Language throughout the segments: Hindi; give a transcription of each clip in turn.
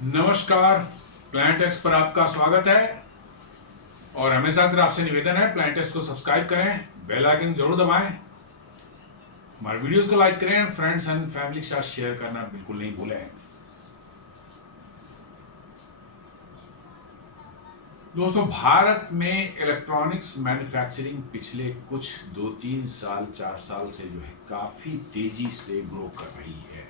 नमस्कार। प्लांट एक्स पर आपका स्वागत है और हमेशा तरह आपसे निवेदन है प्लांट एक्स को सब्सक्राइब करें, बेल आइकन जरूर दबाएं, हमारे वीडियोस को लाइक करें, फ्रेंड्स एंड फैमिली के साथ शेयर करना बिल्कुल नहीं भूलें। दोस्तों, भारत में इलेक्ट्रॉनिक्स मैन्युफैक्चरिंग पिछले कुछ 2-3 साल 4 साल से जो है काफी तेजी से ग्रो कर रही है।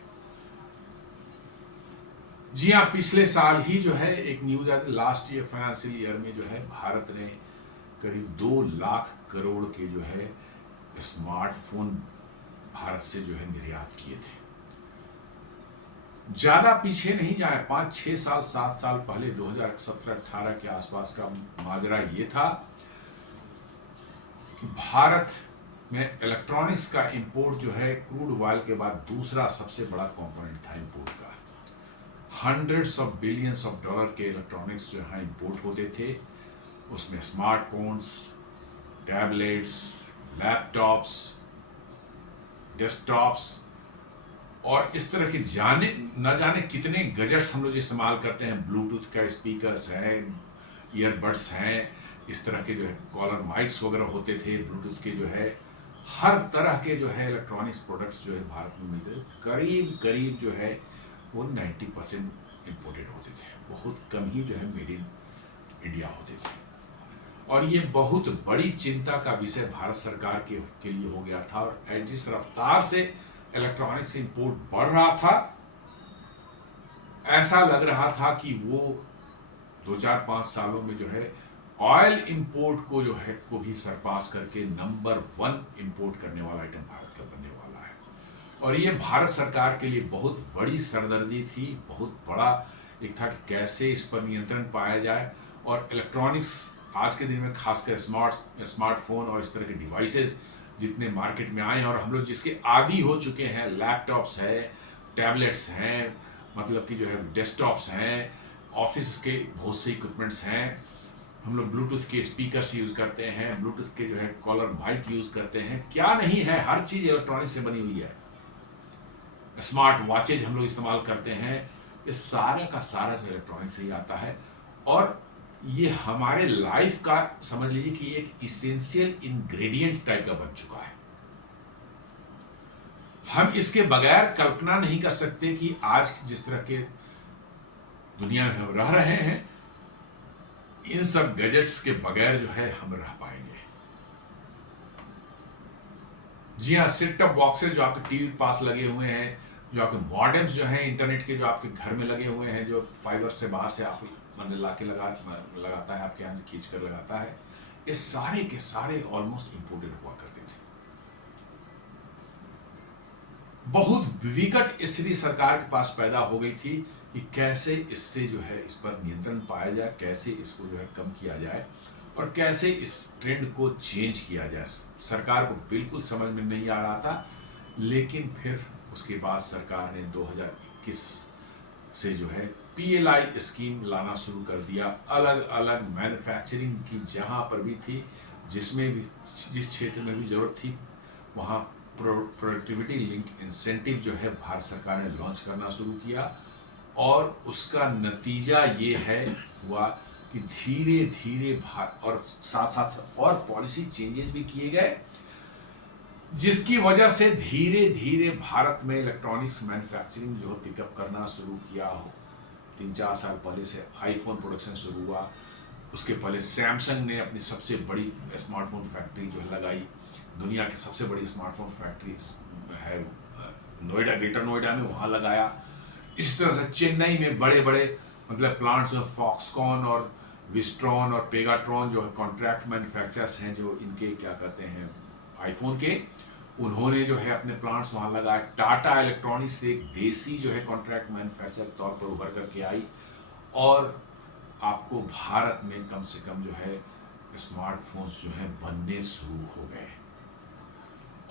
जी हाँ, पिछले साल ही जो है एक न्यूज आई, लास्ट ईयर फाइनेंशियल ईयर में जो है भारत ने करीब 2 लाख करोड़ के जो है स्मार्टफोन भारत से जो है निर्यात किए थे। ज्यादा पीछे नहीं जाए, 5-6 साल 7 साल पहले 2017-18 के आसपास का माजरा ये था कि भारत में इलेक्ट्रॉनिक्स का इंपोर्ट जो है क्रूड ऑयल के बाद दूसरा सबसे बड़ा कंपोनेंट था इंपोर्ट का। Hundreds of billions of dollar के इलेक्ट्रॉनिक्स जो यहाँ इंपोर्ट होते थे, उसमें स्मार्टफोन्स, टैबलेट्स, लैपटॉप्स, डेस्कटॉप्स और इस तरह के न जाने कितने गैजेट्स हम लोग इस्तेमाल करते हैं। ब्लूटूथ का स्पीकर्स हैं, ईयरबड्स हैं, इस तरह के जो है कॉलर माइक्स वगैरह होते थे ब्लूटूथ के, जो है हर तरह के जो है इलेक्ट्रॉनिक्स प्रोडक्ट्स जो है भारत में मिलते थे। करीब करीब जो है वो 90% इम्पोर्टेड होते थे, बहुत कम ही जो है मेड इन इंडिया होते थे। और ये बहुत बड़ी चिंता का विषय भारत सरकार के लिए हो गया था। और जिस रफ्तार से इलेक्ट्रॉनिक्स इंपोर्ट बढ़ रहा था, ऐसा लग रहा था कि वो 2-4-5 सालों में जो है ऑयल इंपोर्ट को जो है को भी सरपास करके नंबर 1 इंपोर्ट करने वाला आइटम भारत का बनने वाला है। और ये भारत सरकार के लिए बहुत बड़ी सरदर्दी थी, बहुत बड़ा एक था कि कैसे इस पर नियंत्रण पाया जाए। और इलेक्ट्रॉनिक्स आज के दिन में खासकर स्मार्टफोन और इस तरह के डिवाइसेस जितने मार्केट में आए हैं और हम लोग जिसके आदी हो चुके हैं, लैपटॉप्स है, टैबलेट्स हैं, मतलब कि जो है डेस्कटॉप्स हैं, ऑफिस के बहुत से इक्विपमेंट्स हैं, हम लोग ब्लूटूथ के स्पीकर्स यूज़ करते हैं, ब्लूटूथ के जो है कॉलर माइक यूज़ करते हैं, क्या नहीं है, हर चीज़ इलेक्ट्रॉनिक्स से बनी हुई है। स्मार्ट वॉचेज हम लोग इस्तेमाल करते हैं, ये सारा का सारा जो इलेक्ट्रॉनिक्स से ही आता है। और ये हमारे लाइफ का समझ लीजिए कि एक इसेंशियल इंग्रेडिएंट टाइप का बन चुका है। हम इसके बगैर कल्पना नहीं कर सकते कि आज जिस तरह के दुनिया में हम रह रहे हैं, इन सब गैजेट्स के बगैर जो है हम रह पाएंगे। जी हाँ, सेट टॉप बॉक्सेज जो आपके टीवी के पास लगे हुए हैं, जो आपके मॉडेम्स जो हैं इंटरनेट के, जो आपके घर में लगे हुए हैं, जो फाइबर से बाहर से आप लाके लगाता है, आपके यहाँ खींच कर लगाता है, ये सारे के सारे ऑलमोस्ट इंपोर्टेड हुआ करते थे। बहुत विकट स्थिति सरकार के पास पैदा हो गई थी कि कैसे इससे जो है इस पर नियंत्रण पाया जाए, कैसे इसको जो है कम किया जाए और कैसे इस ट्रेंड को चेंज किया जाए। सरकार को बिल्कुल समझ में नहीं आ रहा था, लेकिन फिर उसके बाद सरकार ने 2021 से जो है PLI स्कीम लाना शुरू कर दिया। अलग अलग मैन्युफैक्चरिंग की जहां पर भी थी, जिसमें भी जिस क्षेत्र में भी जरूरत थी, वहां प्रोडक्टिविटी लिंक इंसेंटिव जो है भारत सरकार ने लॉन्च करना शुरू किया। और उसका नतीजा ये है हुआ कि धीरे धीरे और साथ साथ और पॉलिसी चेंजेस भी किए गए, जिसकी वजह से धीरे धीरे भारत में इलेक्ट्रॉनिक्स मैन्युफैक्चरिंग जो पिकअप करना शुरू किया हो। 3-4 साल पहले से आईफोन प्रोडक्शन शुरू हुआ, उसके पहले सैमसंग ने अपनी सबसे बड़ी स्मार्टफोन फैक्ट्री जो है लगाई। दुनिया की सबसे बड़ी स्मार्टफोन फैक्ट्री है नोएडा, ग्रेटर नोएडा में, वहाँ लगाया। इस तरह से चेन्नई में बड़े बड़े मतलब प्लांट्स जो फॉक्सकॉन और विस्ट्रॉन और पेगाट्रॉन जो है कॉन्ट्रैक्ट मैन्युफैक्चरर्स हैं, जो इनके क्या कहते हैं आईफोन के, उन्होंने जो है अपने प्लांट्स वहाँ लगाए। टाटा इलेक्ट्रॉनिक्स एक देसी जो है कॉन्ट्रैक्ट मैन्युफैक्चर के तौर पर उभर करके आई और आपको भारत में कम से कम जो है स्मार्टफोन्स जो है बनने शुरू हो गए।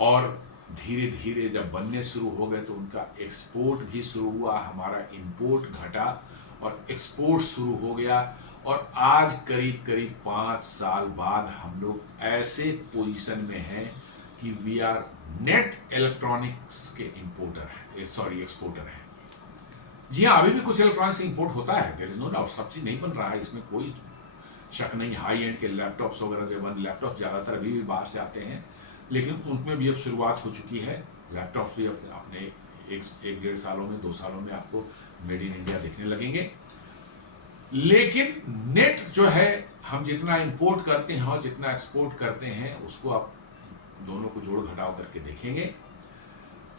और धीरे धीरे जब बनने शुरू हो गए तो उनका एक्सपोर्ट भी शुरू हुआ, हमारा इंपोर्ट घटा और एक्सपोर्ट शुरू हो गया। और आज करीब करीब 5 साल बाद हम लोग ऐसे पोजीशन में हैं कि वी आर नेट इलेक्ट्रॉनिक्स के एक्सपोर्टर हैं। जी हाँ, अभी भी कुछ इलेक्ट्रॉनिक्स इंपोर्ट होता है, देयर इज नो डाउट, सब चीज नहीं बन रहा है, इसमें कोई शक नहीं। हाई एंड के लैपटॉप्स वगैरह जो बन, लैपटॉप ज़्यादातर अभी भी बाहर से आते हैं, लेकिन उनमें भी अब शुरुआत हो चुकी है। लैपटॉप्स भी अपने एक डेढ़ सालों में, 2 सालों में आपको मेड इन इंडिया दिखने लगेंगे। लेकिन नेट जो है, हम जितना इंपोर्ट करते हैं और जितना एक्सपोर्ट करते हैं, उसको आप दोनों को जोड़ घटाव करके देखेंगे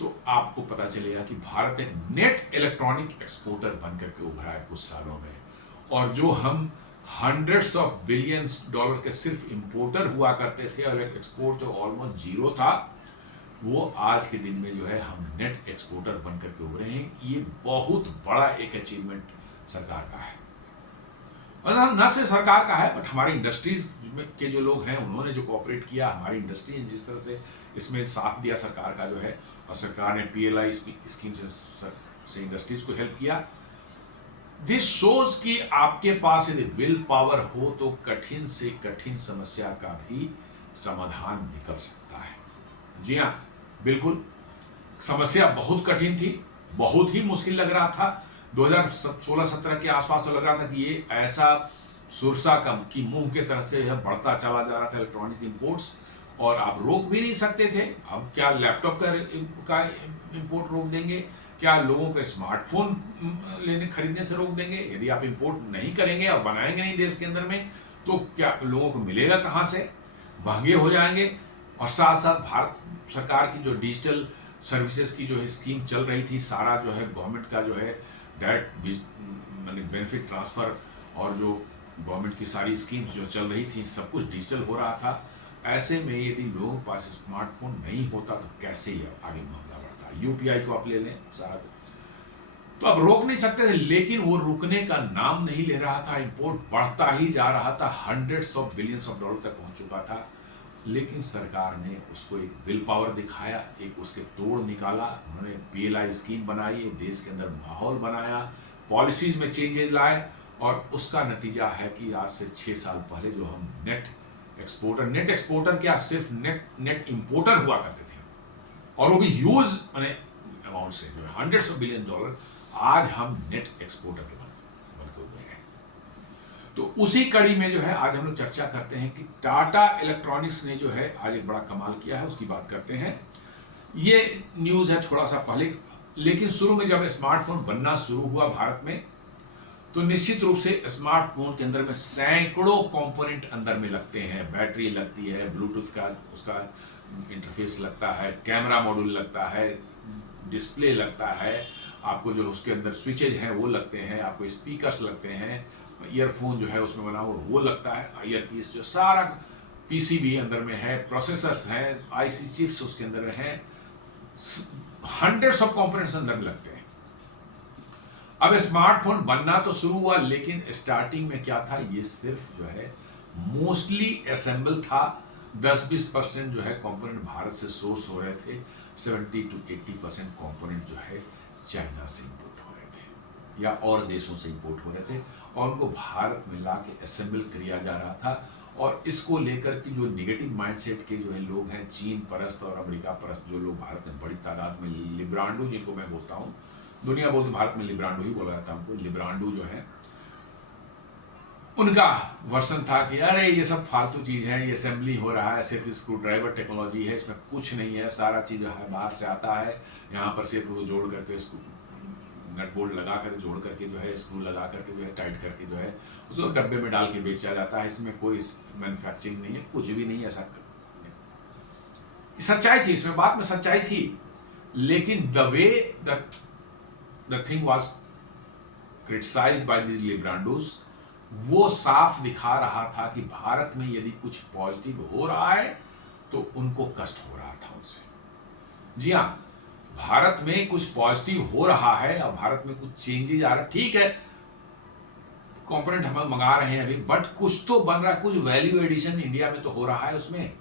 तो आपको पता चलेगा कि भारत एक नेट इलेक्ट्रॉनिक एक्सपोर्टर बनकर के उभरा है कुछ सालों में। और जो हम हंड्रेड्स ऑफ बिलियंस डॉलर के सिर्फ इंपोर्टर हुआ करते थे और एक्सपोर्ट तो ऑलमोस्ट जीरो था, वो आज के दिन में जो है हम नेट एक्सपोर्टर बनकर के उभरे हैं। ये बहुत बड़ा एक अचीवमेंट सरकार का है, और न सिर्फ सरकार का है बट हमारी इंडस्ट्रीज के जो लोग हैं उन्होंने जो कोऑपरेट किया, हमारी इंडस्ट्री ने जिस तरह से इसमें साथ दिया सरकार का जो है, और सरकार ने PLI स्कीम से इंडस्ट्रीज को हेल्प किया। दिस शोज कि आपके पास यदि विल पावर हो तो कठिन से कठिन समस्या का भी समाधान निकल सकता है। जी हाँ, बिल्कुल, समस्या बहुत कठिन थी, बहुत ही मुश्किल लग रहा था। 2016-17 के आसपास तो लग रहा था कि ये ऐसा सुरसा कम की मुंह के तरह से बढ़ता चला जा रहा था इलेक्ट्रॉनिक इंपोर्ट्स, और आप रोक भी नहीं सकते थे। अब क्या लैपटॉप का इंपोर्ट रोक देंगे? क्या लोगों के स्मार्टफोन खरीदने से रोक देंगे? यदि आप इंपोर्ट नहीं करेंगे और बनाएंगे नहीं देश के अंदर में, तो क्या लोगों को मिलेगा कहाँ से? महंगे हो जाएंगे। और साथ साथ भारत सरकार की जो डिजिटल सर्विसेज की जो है स्कीम चल रही थी, सारा जो है गवर्नमेंट का जो है डायरेक्ट बेनिफिट ट्रांसफर, और जो गवर्नमेंट की सारी स्कीम्स जो चल रही थी, सब कुछ डिजिटल हो रहा था। ऐसे में यदि लोगों के पास स्मार्टफोन नहीं होता तो कैसे ही आगे मामला बढ़ता? UPI को आप ले लें सारा, तो अब रोक नहीं सकते थे, लेकिन वो रुकने का नाम नहीं ले रहा था। इंपोर्ट बढ़ता ही जा रहा था, hundreds of billions of dollar तक पहुंच चुका था। लेकिन सरकार ने उसको एक विल पावर दिखाया, एक उसके तोड़ निकाला। उन्होंने PLI स्कीम बनाई, देश के अंदर माहौल बनाया, पॉलिसीज में चेंजेस लाए, और उसका नतीजा है कि आज से 6 साल पहले जो हम नेट एक्सपोर्टर क्या, सिर्फ नेट इंपोर्टर हुआ करते थे, और वो भी ह्यूज अमाउंट से, जो हंड्रेड्स ऑफ बिलियन डॉलर, आज हम नेट एक्सपोर्टर बनकर हुए हैं। तो उसी कड़ी में जो है आज हम लोग चर्चा करते हैं कि टाटा इलेक्ट्रॉनिक्स ने जो है आज एक बड़ा कमाल किया है, उसकी बात करते हैं। ये न्यूज़ है थोड़ा सा पहले, लेकिन शुरू में जब स्मार्टफोन बनना शुरू हुआ भारत में, तो निश्चित रूप से स्मार्टफोन के अंदर में सैकड़ों कंपोनेंट अंदर में लगते हैं। बैटरी लगती है, ब्लूटूथ का उसका इंटरफेस लगता है, कैमरा मॉड्यूल लगता है, डिस्प्ले लगता है, आपको जो उसके अंदर स्विचेज हैं वो लगते हैं, आपको स्पीकर्स लगते हैं, ईयरफोन जो है उसमें बना हुआ वो लगता है, ईयरपीस जो सारा PCB अंदर में है, प्रोसेसर्स हैं, IC चिप्स उसके अंदर में हैं, हंड्रेड्स ऑफ कंपोनेंट्स अंदर में लगते हैं। अब स्मार्टफोन बनना तो शुरू हुआ, लेकिन स्टार्टिंग में क्या था, ये सिर्फ जो है मोस्टली असेंबल था। 10-20% जो है कंपोनेंट भारत से सोर्स हो रहे थे, 70 to 80% कंपोनेंट जो है चाइना से इंपोर्ट हो रहे थे या और देशों से इंपोर्ट हो रहे थे, और उनको भारत में ला के असेंबल किया जा रहा था। और इसको लेकर के जो निगेटिव माइंडसेट के जो है लोग हैं, चीन परस्त और अमेरिका परस्त जो लोग भारत में बड़ी तादाद में, लिब्रांडो जिनको मैं बोलता हूँ, दुनिया बोलते भारत में लिब्रांडो ही बोला जाता है उनको, लिब्रांडो जो है उनका वर्सन था कि अरे ये सब फालतू चीज है, ये असेंबली हो रहा है, सिर्फ स्क्रू ड्राइवर टेक्नोलॉजी है, इसमें कुछ नहीं है, सारा चीज है बाहर से आता है, यहाँ पर सिर्फ वो जोड़ करके नट बोल्ट लगा कर जोड़ करके जो है स्क्रू लगा करके जो है टाइट करके जो है उसको डब्बे में डाल के बेचा जाता है, इसमें कोई मैन्युफैक्चरिंग नहीं है, कुछ भी नहीं है। ऐसा सच्चाई थी, इसमें बात में सच्चाई थी, लेकिन the way the thing was criticized by these librandus, वो साफ दिखा रहा था कि भारत में यदि कुछ पॉजिटिव हो रहा है तो उनको कष्ट हो रहा था उनसे। जी हाँ, भारत में कुछ पॉजिटिव हो रहा है और भारत में कुछ चेंजेज आ रहा है, ठीक है, कंपोनेंट हम मंगा रहे हैं अभी, बट कुछ तो बन रहा है, कुछ वैल्यू एडिशन इंडिया में तो हो रहा है, उसमें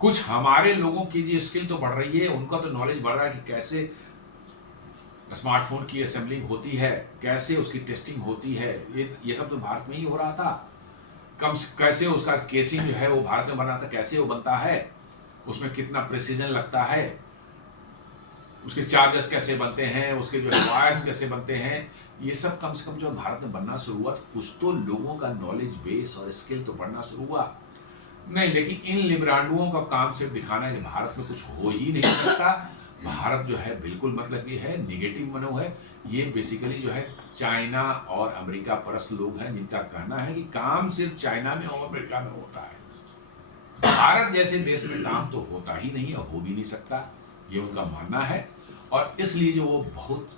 कुछ हमारे लोगों की जी स्किल तो बढ़ रही है, उनका तो नॉलेज बढ़ रहा है कि कैसे स्मार्टफोन की असेंबलिंग होती है, कैसे उसकी टेस्टिंग होती है, ये सब तो भारत में ही हो रहा था। कैसे उसका केसिंग जो है वो भारत में बना था, कैसे वो बनता है, उसमें कितना प्रिसीजन लगता है, उसके चार्जर्स कैसे बनते हैं, उसके जो वायर्स कैसे बनते हैं, ये सब कम से कम जो भारत में बनना शुरू हुआ, तो कुछ तो लोगों का नॉलेज बेस और स्किल तो बढ़ना शुरू हुआ। नहीं, लेकिन इन लिब्रांडुओं का काम सिर्फ दिखाना है कि भारत में कुछ हो ही नहीं सकता। भारत जो है बिल्कुल मतलब ये है निगेटिव मनो है। ये बेसिकली जो है चाइना और अमेरिका परस्त लोग हैं जिनका कहना है कि काम सिर्फ चाइना में और अमेरिका में होता है, भारत जैसे देश में काम तो होता ही नहीं है, हो भी नहीं सकता, ये उनका मानना है। और इसलिए जो वो बहुत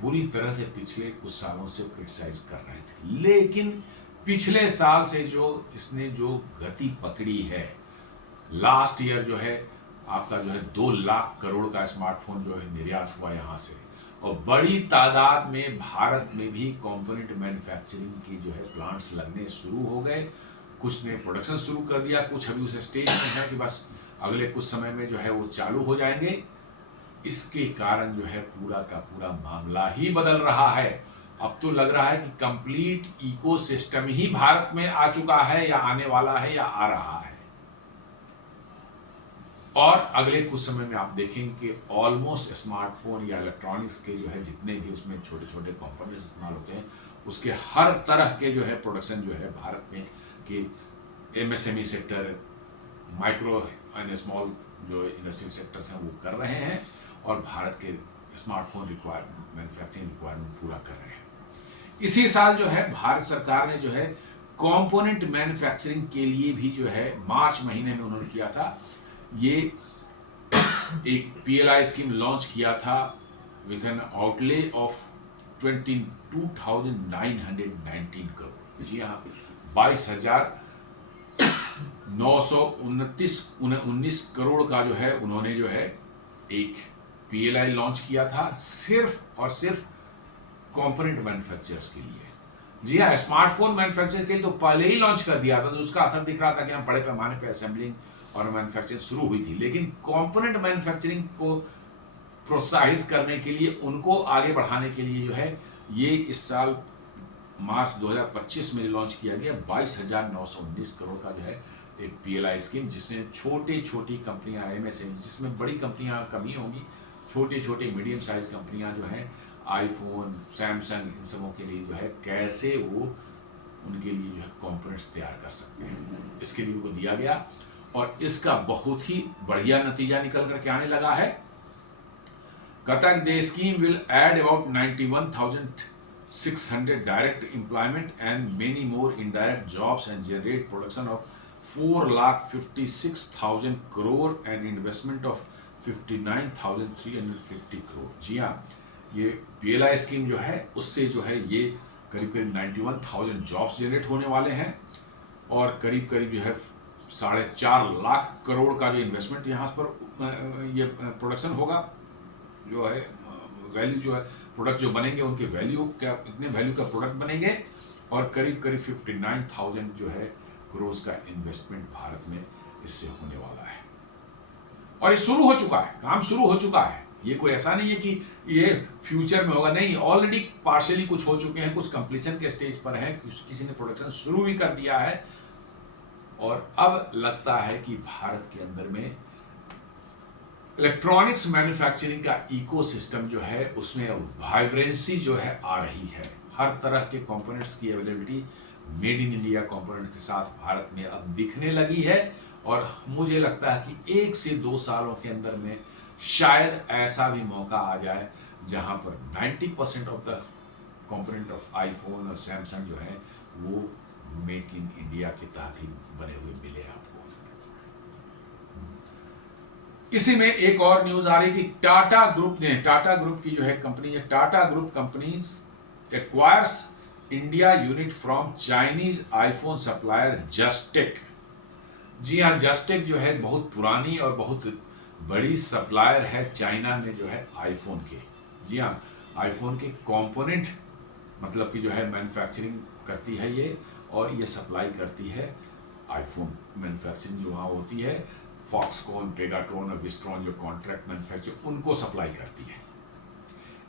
बुरी तरह से पिछले कुछ सालों से क्रिटिसाइज कर रहे थे, लेकिन पिछले साल से जो इसने जो गति पकड़ी है, लास्ट ईयर जो है आपका जो है 2 लाख करोड़ का स्मार्टफोन जो है निर्यात हुआ यहाँ से, और बड़ी तादाद में भारत में भी कंपोनेंट मैन्युफैक्चरिंग की जो है प्लांट्स लगने शुरू हो गए। कुछ ने प्रोडक्शन शुरू कर दिया, कुछ अभी उस स्टेज में है कि बस अगले कुछ समय में जो है वो चालू हो जाएंगे। इसके कारण जो है पूरा का पूरा मामला ही बदल रहा है। अब तो लग रहा है कि कंप्लीट इकोसिस्टम ही भारत में आ चुका है, या आने वाला है, या आ रहा है। और अगले कुछ समय में आप देखेंगे कि ऑलमोस्ट स्मार्टफोन या इलेक्ट्रॉनिक्स के जो है जितने भी उसमें छोटे छोटे कंपोनेंट्स इस्तेमाल होते हैं, उसके हर तरह के जो है प्रोडक्शन जो है भारत में कि MSME sector, micro and small जो इंडस्ट्रियल सेक्टर्स हैं वो कर रहे हैं, और भारत के स्मार्टफोन मैन्युफैक्चरिंग रिक्वायरमेंट पूरा कर रहे हैं। इसी साल जो है भारत सरकार ने जो है कंपोनेंट मैन्युफैक्चरिंग के लिए भी जो है मार्च महीने में उन्होंने किया था, ये एक पीएलआई स्कीम लॉन्च किया था with an outlay of 22,919 crore. जी हाँ, 22,919 करोड़ का जो है उन्होंने जो है एक पीएलआई लॉन्च किया था, सिर्फ और सिर्फ कंपोनेंट मैन्युफैक्चरर्स के लिए। जी हाँ, स्मार्टफोन मैन्युफैक्चरर्स के लिए तो पहले ही लॉन्च कर दिया था, तो उसका असर दिख रहा था कि हम बड़े पैमाने पे असेंबलिंग और मैन्युफैक्चरिंग शुरू हुई थी। लेकिन कंपोनेंट मैन्युफैक्चरिंग को प्रोत्साहित करने के लिए, उनको आगे बढ़ाने के लिए जो है ये इस साल मार्च 2025 में लॉन्च किया गया 22,919 करोड़ का जो है एक पीएलआई स्कीम, जिसमें छोटी छोटी कंपनियां एमएसएमई, जिसमें बड़ी कंपनियां कमी होंगी, छोटे छोटे मीडियम साइज कंपनियां जो है आईफोन, सैमसंग, इन सबों के लिए जो है कैसे वो उनके लिए जो है कंपोनेंट्स तैयार कर सकते हैं, इसके लिए उनको दिया गया। और इसका बहुत ही बढ़िया नतीजा निकल करके आने लगा है। कहता है the scheme will add about 91,600 direct employment and many more indirect jobs and generate production of 4,56,000 crore and investment of 59,350 crore. जी हाँ, ये पीएलआई स्कीम जो है उससे जो है ये करीब करीब 91,000 जॉब्स जनरेट होने वाले हैं, और करीब करीब जो है 4.5 लाख करोड़ का जो इन्वेस्टमेंट यहाँ पर ये प्रोडक्शन होगा, जो है वैल्यू जो है प्रोडक्ट जो बनेंगे उनके वैल्यू क्या, इतने वैल्यू का प्रोडक्ट बनेंगे, और करीब करीब 59,000 जो है करोड़ का इन्वेस्टमेंट भारत में इससे होने वाला है। और ये शुरू हो चुका है, काम शुरू हो चुका है, ये कोई ऐसा नहीं है कि ये फ्यूचर में होगा, नहीं, ऑलरेडी पार्शियली कुछ हो चुके हैं, कुछ कंप्लीशन के स्टेज पर है, किसी ने प्रोडक्शन शुरू भी कर दिया है। और अब लगता है कि भारत के अंदर में इलेक्ट्रॉनिक्स मैन्युफैक्चरिंग का इकोसिस्टम जो है उसमें वाइब्रेंसी जो है आ रही है। हर तरह के कंपोनेंट्स की availability made in India component के साथ भारत में अब दिखने लगी है, और मुझे लगता है कि 1 से 2 सालों के अंदर में शायद ऐसा भी मौका आ जाए जहां पर 90% of the component of iPhone और सैमसंग जो है वो मेक इन इंडिया के तहत ही बने हुए मिले आपको। इसी में एक और न्यूज आ रही कि टाटा ग्रुप की जो है कंपनी है, Tata group companies acquires India unit from Chinese iPhone supplier Justech. जी हाँ, जस्टेक जो है बहुत पुरानी और बहुत बड़ी सप्लायर है चाइना में जो है आईफोन के। जी हाँ, आईफोन के कंपोनेंट मतलब कि जो है मैन्युफैक्चरिंग करती है ये, और ये सप्लाई करती है आईफोन मैन्युफैक्चरिंग जो वहाँ होती है, फॉक्सकॉन, पेगाट्रॉन और विस्ट्रॉन जो कॉन्ट्रैक्ट मैन्युफैक्चर उनको सप्लाई करती है।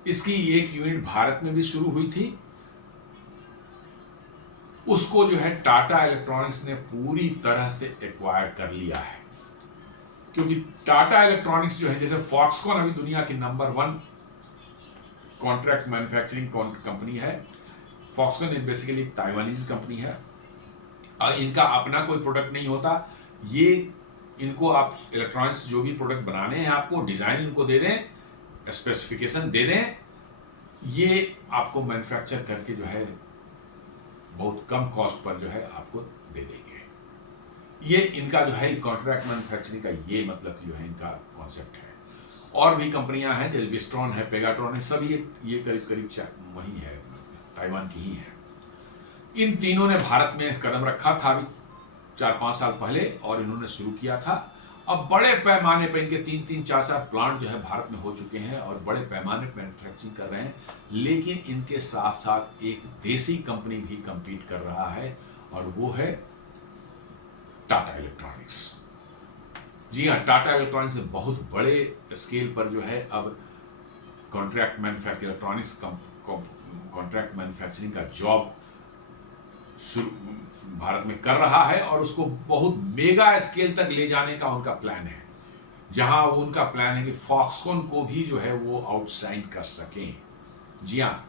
इसकी एक यूनिट भारत में भी शुरू हुई थी, उसको जो है टाटा इलेक्ट्रॉनिक्स ने पूरी तरह से एक्वायर कर लिया है, क्योंकि टाटा इलेक्ट्रॉनिक्स जो है, जैसे फॉक्सकॉन अभी दुनिया की नंबर 1 कॉन्ट्रैक्ट मैन्युफैक्चरिंग कंपनी है। फॉक्सकॉन एक बेसिकली ताइवानीज कंपनी है और इनका अपना कोई प्रोडक्ट नहीं होता। ये इनको आप इलेक्ट्रॉनिक्स जो भी प्रोडक्ट बनाने हैं, आपको डिजाइन इनको दे दें, स्पेसिफिकेशन दे दें, ये आपको मैन्युफैक्चर करके जो है बहुत कम कॉस्ट पर जो है आपको दे देंगे। ये इनका जो है कॉन्ट्रैक्ट मैन्युफैक्चरिंग का ये मतलब कि जो है इनका कॉन्सेप्ट है। और भी कंपनियां हैं जैसे विस्ट्रॉन है, पेगाट्रॉन है, सभी ये करीब करीब वही है, ताइवान की ही है। इन तीनों ने भारत में कदम रखा था अभी 4-5 साल पहले और इन्होंने शुरू किया था। अब बड़े पैमाने पर इनके 3-3, 4-4 प्लांट जो है भारत में हो चुके हैं और बड़े पैमाने पर मैन्युफैक्चरिंग कर रहे हैं। लेकिन इनके साथ साथ एक देसी कंपनी भी compete कर रहा है और वो है टाटा इलेक्ट्रॉनिक्स। जी हाँ, टाटा इलेक्ट्रॉनिक्स ने बहुत बड़े स्केल पर जो है अब contract manufacturing electronics contract manufacturing का जॉब भारत में कर रहा है और उसको बहुत मेगा स्केल तक ले जाने का उनका प्लान है, जहां उनका प्लान है कि फॉक्सकॉन को भी जो है वो आउटशाइन कर सकें। जी हाँ,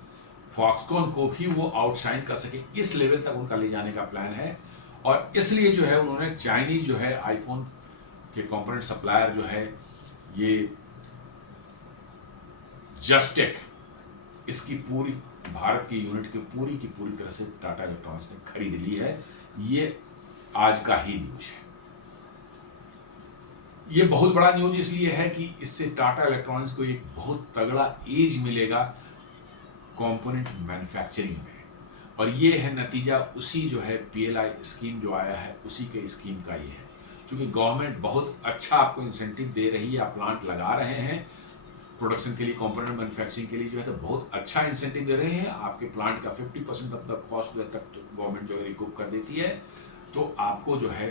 फॉक्सकॉन को भी वो आउटशाइन कर सके, इस लेवल तक उनका ले जाने का प्लान है। और इसलिए जो है उन्होंने चाइनीज जो है आईफोन के कंपोनेंट सप्लायर जो है ये जस्टेक, इसकी पूरी भारत की यूनिट की पूरी तरह से टाटा इलेक्ट्रॉनिक्स ने खरीद ली है। ये आज का ही न्यूज है। ये बहुत बड़ा न्यूज इसलिए है कि इससे टाटा इलेक्ट्रॉनिक्स को एक बहुत तगड़ा एज मिलेगा कंपोनेंट मैन्युफैक्चरिंग में, और ये है नतीजा उसी जो है पीएलआई स्कीम जो आया है उसी के स्कीम का ये है। क्योंकि गवर्नमेंट बहुत अच्छा आपको इंसेंटिव दे रही है, आप प्लांट लगा रहे हैं प्रोडक्शन के लिए, कंपोनेंट मैन्युफैक्चरिंग के लिए जो है तो बहुत अच्छा इंसेंटिव दे रहे हैं। आपके प्लांट का 50% ऑफ द कॉस्ट तक गवर्नमेंट जो है रिकूप कर देती है, तो आपको जो है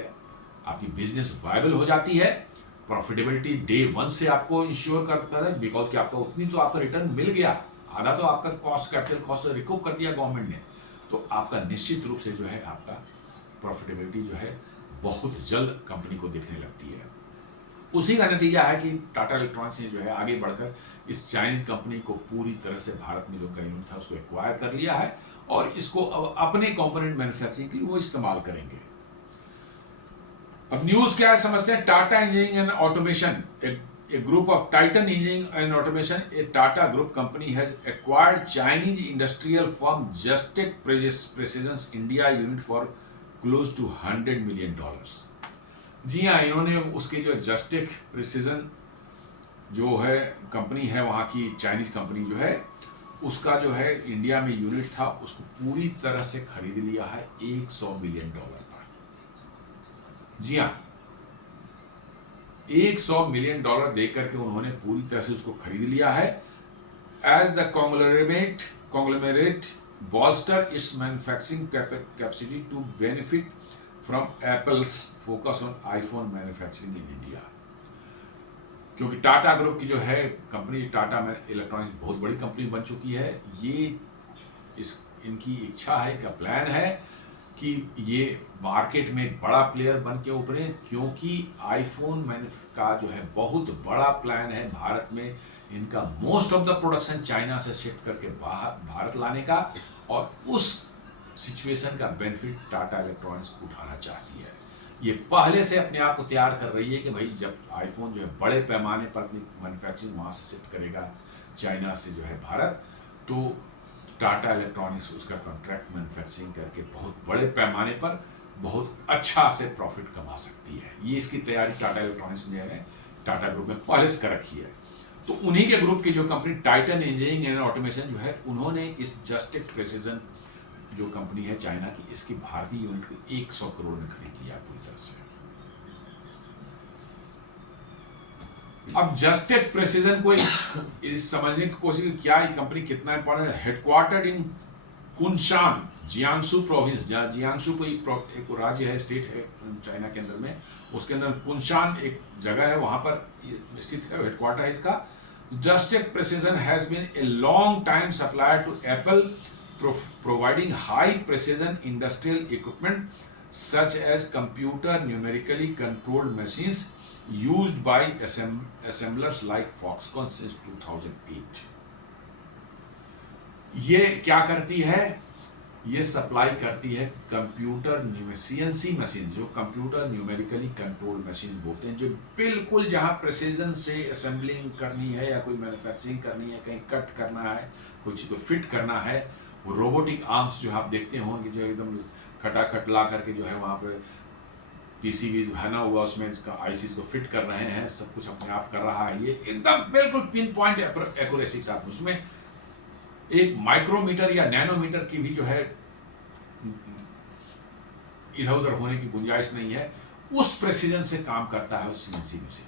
आपकी बिजनेस वायबल हो जाती है। प्रॉफिटेबिलिटी डे 1 से आपको इंश्योर करता है, बिकॉज कि आपका उतनी तो आपका रिटर्न मिल गया, आधा तो आपका कॉस्ट कैपिटल कॉस्ट रिकूप कर दिया गवर्नमेंट ने, तो आपका निश्चित रूप से जो है आपका प्रॉफिटेबिलिटी जो है बहुत जल्द कंपनी को दिखने लगती है। उसी का नतीजा है कि टाटा इलेक्ट्रॉनिक्स ने जो है आगे बढ़कर इस चाइनीज कंपनी को पूरी तरह से भारत में जो यूनिट था उसको एक्वायर कर लिया है और इसको अब अपने कंपोनेंट मैन्युफैक्चरिंग के लिए वो इस्तेमाल करेंगे। अब न्यूज क्या है समझते हैं। Tata engineering and automation, a group of Titan Engineering and Automation, a Tata Group company, has acquired Chinese industrial firm Justech Precision's India unit for close to $100 million. जी हाँ, इन्होंने उसके जो जस्टेक प्रिसीजन जो है कंपनी है वहाँ की चाइनीज कंपनी जो है उसका जो है इंडिया में यूनिट था उसको पूरी तरह से खरीद लिया है $100 मिलियन पर। जी हाँ, $100 मिलियन दे करके उन्होंने पूरी तरह से उसको खरीद लिया है। As the conglomerate bolster its manufacturing capacity to benefit from Apple's focus on iPhone manufacturing in India। क्योंकि टाटा ग्रुप की जो है कंपनी, टाटा इलेक्ट्रॉनिक्स बहुत बड़ी कंपनी बन चुकी है। ये इनकी इच्छा है, का प्लान है कि ये मार्केट में एक बड़ा प्लेयर बन के उभरे, क्योंकि आईफोन का जो है बहुत बड़ा प्लान है भारत में इनका most of the production China से शिफ्ट करके भारत लाने का, और उस सिचुएशन का बेनिफिट टाटा इलेक्ट्रॉनिक्स उठाना चाहती है। ये पहले से अपने आप को तैयार कर रही है कि भाई जब आईफोन जो है बड़े पैमाने पर अपनी मैन्युफैक्चरिंग वहाँ से शिफ्ट करेगा चाइना से जो है भारत, तो टाटा इलेक्ट्रॉनिक्स उसका कॉन्ट्रैक्ट मैन्युफैक्चरिंग करके बहुत बड़े पैमाने पर बहुत अच्छा से प्रॉफिट कमा सकती है। ये इसकी तैयारी टाटा इलेक्ट्रॉनिक्स ने टाटा ग्रुप में पहले से कर रखी है। तो उन्हीं के ग्रुप की जो company Titan engineering and automation जो है, उन्होंने इस जस्टेक प्रिसिजन जो कंपनी है चाइना की, इसकी भारतीय यूनिट को 100 करोड़ में खरीद लिया पूरी तरह से। अब जस्टेक प्रिसिजन को इस समझने की कोशिश क्या ये कंपनी कितना इंपॉर्टेंट है। हेडक्वार्टर्ड इन कुनशान, जियांगसू प्रोविंस, जहाँ जियांगसू एक राज्य है, स्टेट है चाइना के अंदर में, उसके अंदर कुनशान एक जगह है, वहां पर स्थित है, हेडक्वार्टर है इसका। Justech Precision has been a long time supplier to Apple, providing high precision industrial equipment such as computer numerically controlled machines used by assemblers like Foxconn since 2008। ये क्या करती है? ये सप्लाई करती है कंप्यूटर सीएनसी मशीन, जो कंप्यूटर न्यूमेरिकली कंट्रोल मशीन बोलते हैं, जो बिल्कुल जहां प्रिसीजन से असेंबलिंग करनी है या कोई मैन्युफैक्चरिंग करनी है, कहीं कट करना है, कुछ को फिट करना है, वो रोबोटिक आर्म्स जो आप देखते होंगे जो एकदम खटाखट ला करके जो है वहां पे पीसीबीज बना हुआ उसमें इसका आईसीज को फिट कर रहे हैं, सब कुछ अपने आप कर रहा है। ये एकदम बिल्कुल पिन पॉइंट एक्यूरेसी के साथ, उसमें एक माइक्रोमीटर या नैनोमीटर की भी जो है इधर उधर होने की गुंजाइश नहीं है। उस प्रेसिजन से काम करता है उस सीएनसी मशीन,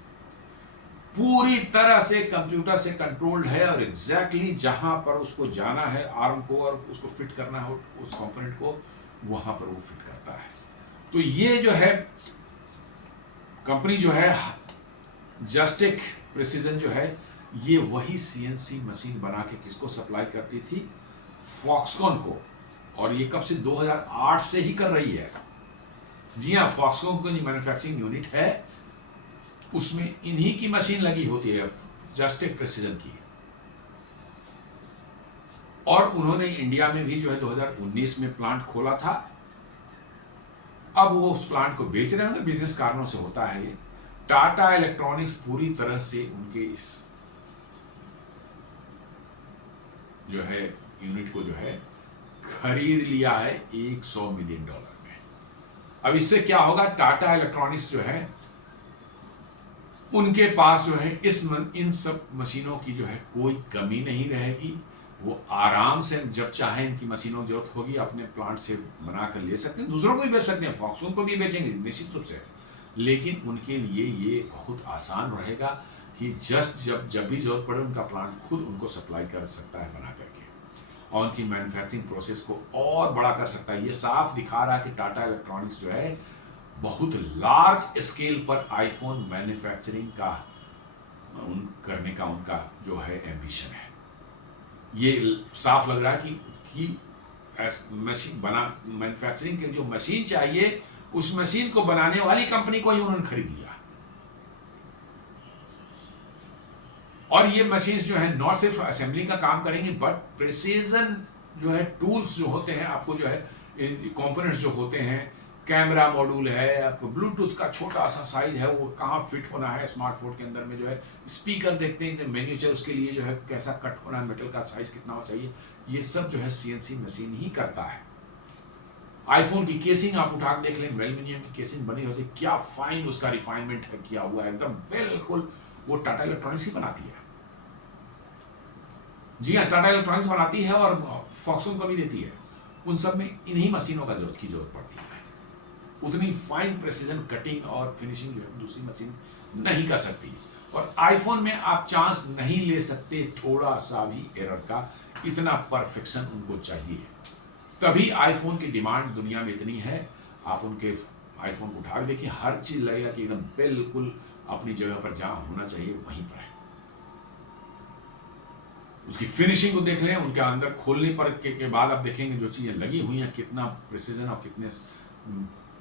पूरी तरह से कंप्यूटर से कंट्रोल्ड है और एग्जैक्टली जहां पर उसको जाना है आर्म को और उसको फिट करना है उस कंपोनेंट को, वहां पर वो फिट करता है। तो ये जो है कंपनी जो है जस्टिक प्रिसीजन जो है, ये वही सीएनसी मशीन बना के किसको सप्लाई करती थी? फॉक्सकॉन को। और ये कब से? 2008 से ही कर रही है। जी हाँ, फॉक्सकॉन का जो मैन्युफैक्चरिंग यूनिट है उसमें इन्हीं की मशीन लगी होती है, जस्टिक प्रिसीजन की। और उन्होंने इंडिया में भी जो है 2019 में प्लांट खोला था। अब वो उस प्लांट को बेच रहे होंगे, बिजनेस कारणों से होता है ये। टाटा इलेक्ट्रॉनिक्स पूरी तरह से उनके इस जो है यूनिट को जो है खरीद लिया है $100 मिलियन में। अब इससे क्या होगा? टाटा इलेक्ट्रॉनिक्स जो है उनके पास जो है इन सब मशीनों की जो है कोई कमी नहीं रहेगी। वो आराम से जब चाहे इनकी मशीनों की जरूरत होगी अपने प्लांट से बना कर ले सकते हैं, दूसरों को भी बेच सकते हैं, फॉक्सकॉन को भी बेचेंगे निश्चित रूप से। लेकिन उनके लिए ये बहुत आसान रहेगा कि जब भी जरूरत पड़े उनका प्लांट खुद उनको सप्लाई कर सकता है बना करके, और उनकी मैन्युफैक्चरिंग प्रोसेस को और बड़ा कर सकता है। ये साफ दिखा रहा है कि टाटा इलेक्ट्रॉनिक्स जो है बहुत लार्ज स्केल पर आईफोन मैन्युफैक्चरिंग का करने का उनका जो है एम्बिशन है। ये साफ लग रहा है कि मशीन बना मैन्युफैक्चरिंग के जो मशीन चाहिए उस मशीन को बनाने वाली कंपनी को ही उन्होंने खरीद लिया। और ये मशीन्स जो है नॉट सिर्फ असेंबली का काम करेंगी, बट प्रिसीजन जो है टूल्स जो होते हैं, आपको जो है कंपोनेंट्स जो होते हैं, कैमरा मॉड्यूल है, आपको ब्लूटूथ का छोटा सा साइज है वो कहाँ फिट होना है, स्मार्टफोन के अंदर में जो है स्पीकर देखते हैं मैन्युचर उसके लिए जो है कैसा कट होना है, मेटल का साइज कितना हो चाहिए, ये सब जो है सीएनसी मशीन ही करता है। आईफोन की केसिंग आप उठा के देख लें, एल्यूमिनियम की केसिंग बनी होती है, क्या फाइन उसका रिफाइनमेंट है किया हुआ है, एकदम बिल्कुल वो टाटा इलेक्ट्रॉनिक्स ही बनाती है। जी हाँ, टाटा इलेक्ट्रॉनिक्स बनाती है और फॉक्सकॉन को भी देती है। उन सब में इन्हीं मशीनों का जरूरत पड़ती है। उतनी फाइन प्रेसिजन कटिंग और फिनिशिंग जो है दूसरी मशीन नहीं कर सकती। और आईफोन में आप चांस नहीं ले सकते थोड़ा सा भी एरर का, इतना परफेक्शन उनको चाहिए। तभी आईफोन की डिमांड दुनिया में इतनी है। आप उनके आईफोन को उठा के देखिए, हर चीज लगेगा कि एकदम बिल्कुल अपनी जगह पर जहां होना चाहिए वहीं पर है। उसकी फिनिशिंग को देख लें, उनके अंदर खोलने पर के बाद आप देखेंगे जो चीजें लगी हुई हैं कितना प्रिसीजन और कितने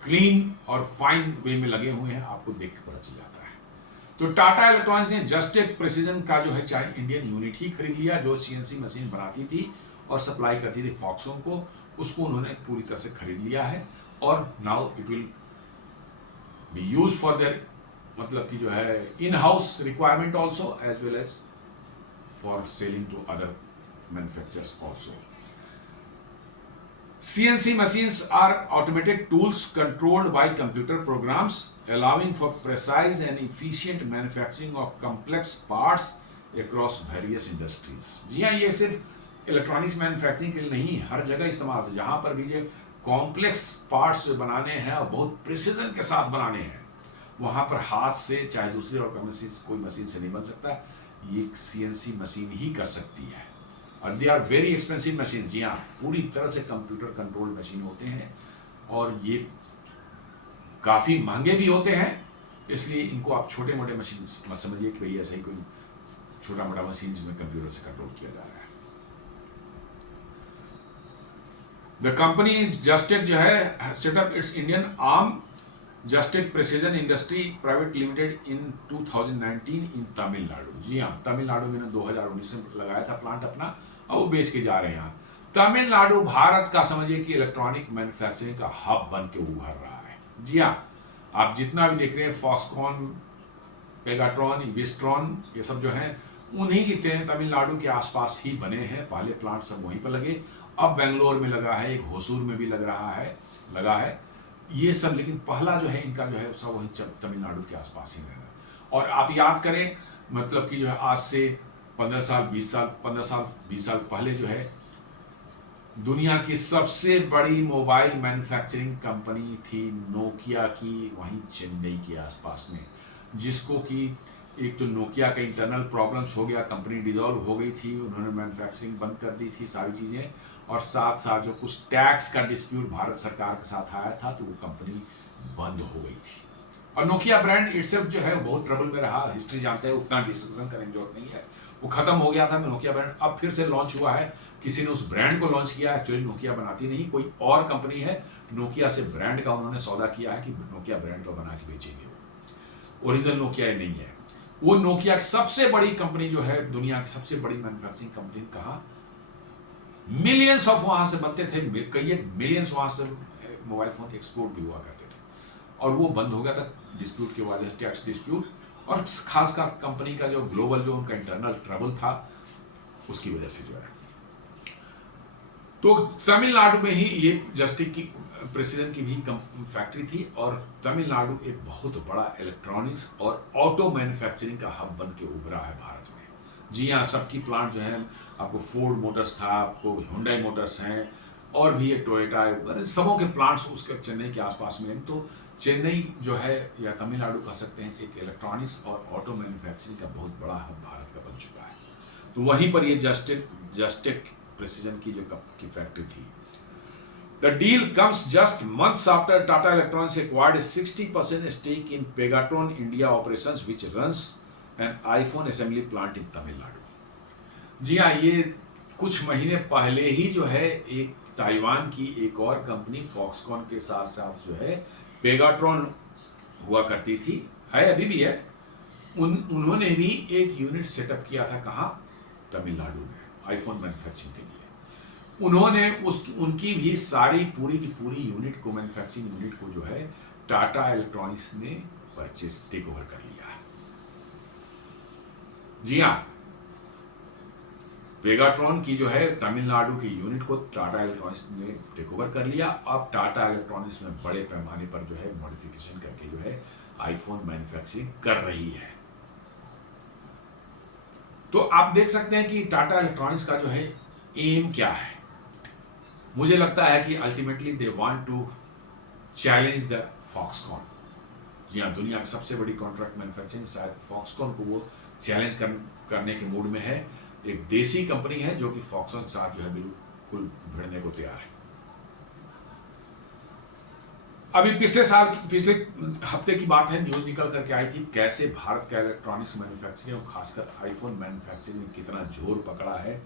क्लीन और फाइन वे में लगे हुए हैं, आपको देख के पता चल जाता है। तो टाटा इलेक्ट्रॉनिक्स ने जस्टिक प्रिसीजन का जो है चाहे इंडियन यूनिट ही खरीद लिया, जो सीएनसी मशीन बनाती थी और सप्लाई करती थी फॉक्सकॉन को, उसको उन्होंने पूरी तरह से खरीद लिया है। और now it will be use for their मतलब कि जो है in house requirement also as well as for selling to other manufacturers also. CNC machines are automated tools controlled by computer programs, allowing for precise and efficient manufacturing of complex parts across various industries. जी हाँ, ये सिर्फ इलेक्ट्रॉनिक्स मैन्युफैक्चरिंग के लिए नहीं, हर जगह इस्तेमाल होता है। जहाँ पर भी जो कॉम्प्लेक्स पार्ट्स जो बनाने हैं और बहुत प्रिसीजन के साथ बनाने हैं, वहाँ पर हाथ से चाहे दूसरी और कोई मशीन से नहीं बन सकता, ये CNC मशीन ही कर सकती है। और they are very expensive machine. जी हाँ, पूरी तरह से कंप्यूटर कंट्रोल मशीन होते हैं और ये काफ़ी महंगे भी होते हैं, इसलिए इनको आप छोटे मोटे मशीन मत समझिए कि भाई ऐसा ही कोई छोटा मोटा मशीन जिसमें कंप्यूटर से कंट्रोल किया जा रहा है। द कंपनी जस्टिक जो है setup its Indian arm Justech precision industry private limited in 2019 in Tamil Nadu. जी हाँ, तमिलनाडु में 2019 में लगाया था प्लांट अपना, और वो बेच के जा रहे हैं यहाँ। तमिलनाडु भारत का समझिए कि इलेक्ट्रॉनिक मैन्युफैक्चरिंग का हब बन के उभर रहा है। जी हाँ, आप जितना भी देख रहे हैं फॉक्सकॉन, पेगाट्रॉन, विस्ट्रॉन, ये सब जो है उन्हीं की तरह तमिलनाडु के आसपास ही बने हैं। पहले प्लांट सब वहीं पर लगे, अब बेंगलोर में लगा है, एक होसूर में भी लगा है ये सब। लेकिन पहला जो है इनका जो है सब वहीं तमिलनाडु के आसपास ही लगा। और आप याद करें, मतलब कि जो है आज से 15 साल 20 साल पहले जो है दुनिया की सबसे बड़ी मोबाइल मैन्युफैक्चरिंग कंपनी थी नोकिया की, वहीं चेन्नई के आसपास में, जिसको कि एक तो नोकिया का इंटरनल प्रॉब्लम्स हो गया, कंपनी डिसॉल्व हो गई थी, उन्होंने मैन्युफैक्चरिंग बंद कर दी थी सारी चीज़ें, और साथ साथ जो कुछ टैक्स का डिस्प्यूट भारत सरकार के साथ आया था तो वो कंपनी बंद हो गई थी। और नोकिया ब्रांड इटसेल्फ जो है बहुत ट्रबल में रहा, हिस्ट्री जानते हैं, उतना डिस्कशन करने की जरूरत नहीं है, वो खत्म हो गया था नोकिया ब्रांड। अब फिर से लॉन्च हुआ है, किसी ने उस ब्रांड को लॉन्च किया। एक्चुअली नोकिया बनाती नहीं, कोई और कंपनी है, नोकिया से ब्रांड का उन्होंने सौदा किया है कि नोकिया ब्रांड का बना के बेचेंगे। वो ओरिजिनल नोकिया नहीं है। वो नोकिया की सबसे बड़ी कंपनी जो है, दुनिया की सबसे बड़ी मैन्युफैक्चरिंग कंपनी, कहा मिलियंस ऑफ वहां से बनते थे, कई मिलियंस वहां से मोबाइल फोन एक्सपोर्ट भी हुआ करते थे, और वो बंद हो गया था डिस्प्यूट की वजह से, टैक्स डिस्प्यूट, और खासकर कंपनी का जो ग्लोबल जो उनका इंटरनल ट्रबल था उसकी वजह से जो है। तो तमिलनाडु में ही ये जस्टिक की प्रेसिडेंट की भी फैक्ट्री थी, और तमिलनाडु एक बहुत बड़ा इलेक्ट्रॉनिक्स और ऑटो मैन्युफैक्चरिंग का हब बन के उभरा है भारत में। जी हाँ, सबकी प्लांट जो है, आपको फोर्ड मोटर्स था, आपको हुंडई मोटर्स हैं, और भी एक टोयोटा है, सबों के प्लांट्स उसके चेन्नई के आसपास में। तो चेन्नई जो है, या तमिलनाडु कह सकते हैं, एक इलेक्ट्रॉनिक्स और ऑटो मैन्युफैक्चरिंग का बहुत बड़ा हब भारत का बन चुका है। तो वहीं पर ये जस्टिक प्रिसीजन की जो की फैक्ट्री थी। The deal comes just months after Tata Electronics acquired a 60% stake in Pegatron India operations, which runs an iPhone assembly plant in Tamil Nadu. जी हाँ, ये कुछ महीने पहले ही जो है एक ताइवान की एक और कंपनी फॉक्सकॉन के साथ साथ जो है पेगाट्रॉन हुआ करती थी, है अभी भी है, उन्होंने भी एक यूनिट सेटअप किया था, कहाँ? तमिलनाडु में, आईफोन मैन्युफैक्चरिंग के लिए। उन्होंने उनकी भी सारी पूरी की पूरी यूनिट को, मैन्युफैक्चरिंग यूनिट को जो है टाटा इलेक्ट्रॉनिक्स ने परचेज टेक ओवर कर लिया है। जी हाँ, पेगाट्रॉन की जो है तमिलनाडु की यूनिट को टाटा इलेक्ट्रॉनिक्स ने टेक ओवर कर लिया। अब टाटा इलेक्ट्रॉनिक्स में बड़े पैमाने पर जो है मॉडिफिकेशन करके जो है आईफोन मैन्युफैक्चरिंग कर रही है। तो आप देख सकते हैं कि टाटा इलेक्ट्रॉनिक्स का जो है एम क्या है। मुझे लगता है कि ultimately they want to challenge the Foxconn. जी हाँ, दुनिया की सबसे बड़ी कॉन्ट्रैक्ट मैन्युफैक्चरिंग, शायद फॉक्सकॉन को वो चैलेंज करने के मूड में है। एक देसी कंपनी है जो कि फॉक्सकॉन के साथ जो है बिल्कुल भिड़ने को तैयार है। अभी पिछले हफ्ते की बात है, न्यूज निकल करके आई थी कैसे भारत का इलेक्ट्रॉनिक्स मैन्युफैक्चरिंग और खासकर आईफोन मैन्युफैक्चरिंग में कितना जोर पकड़ा है।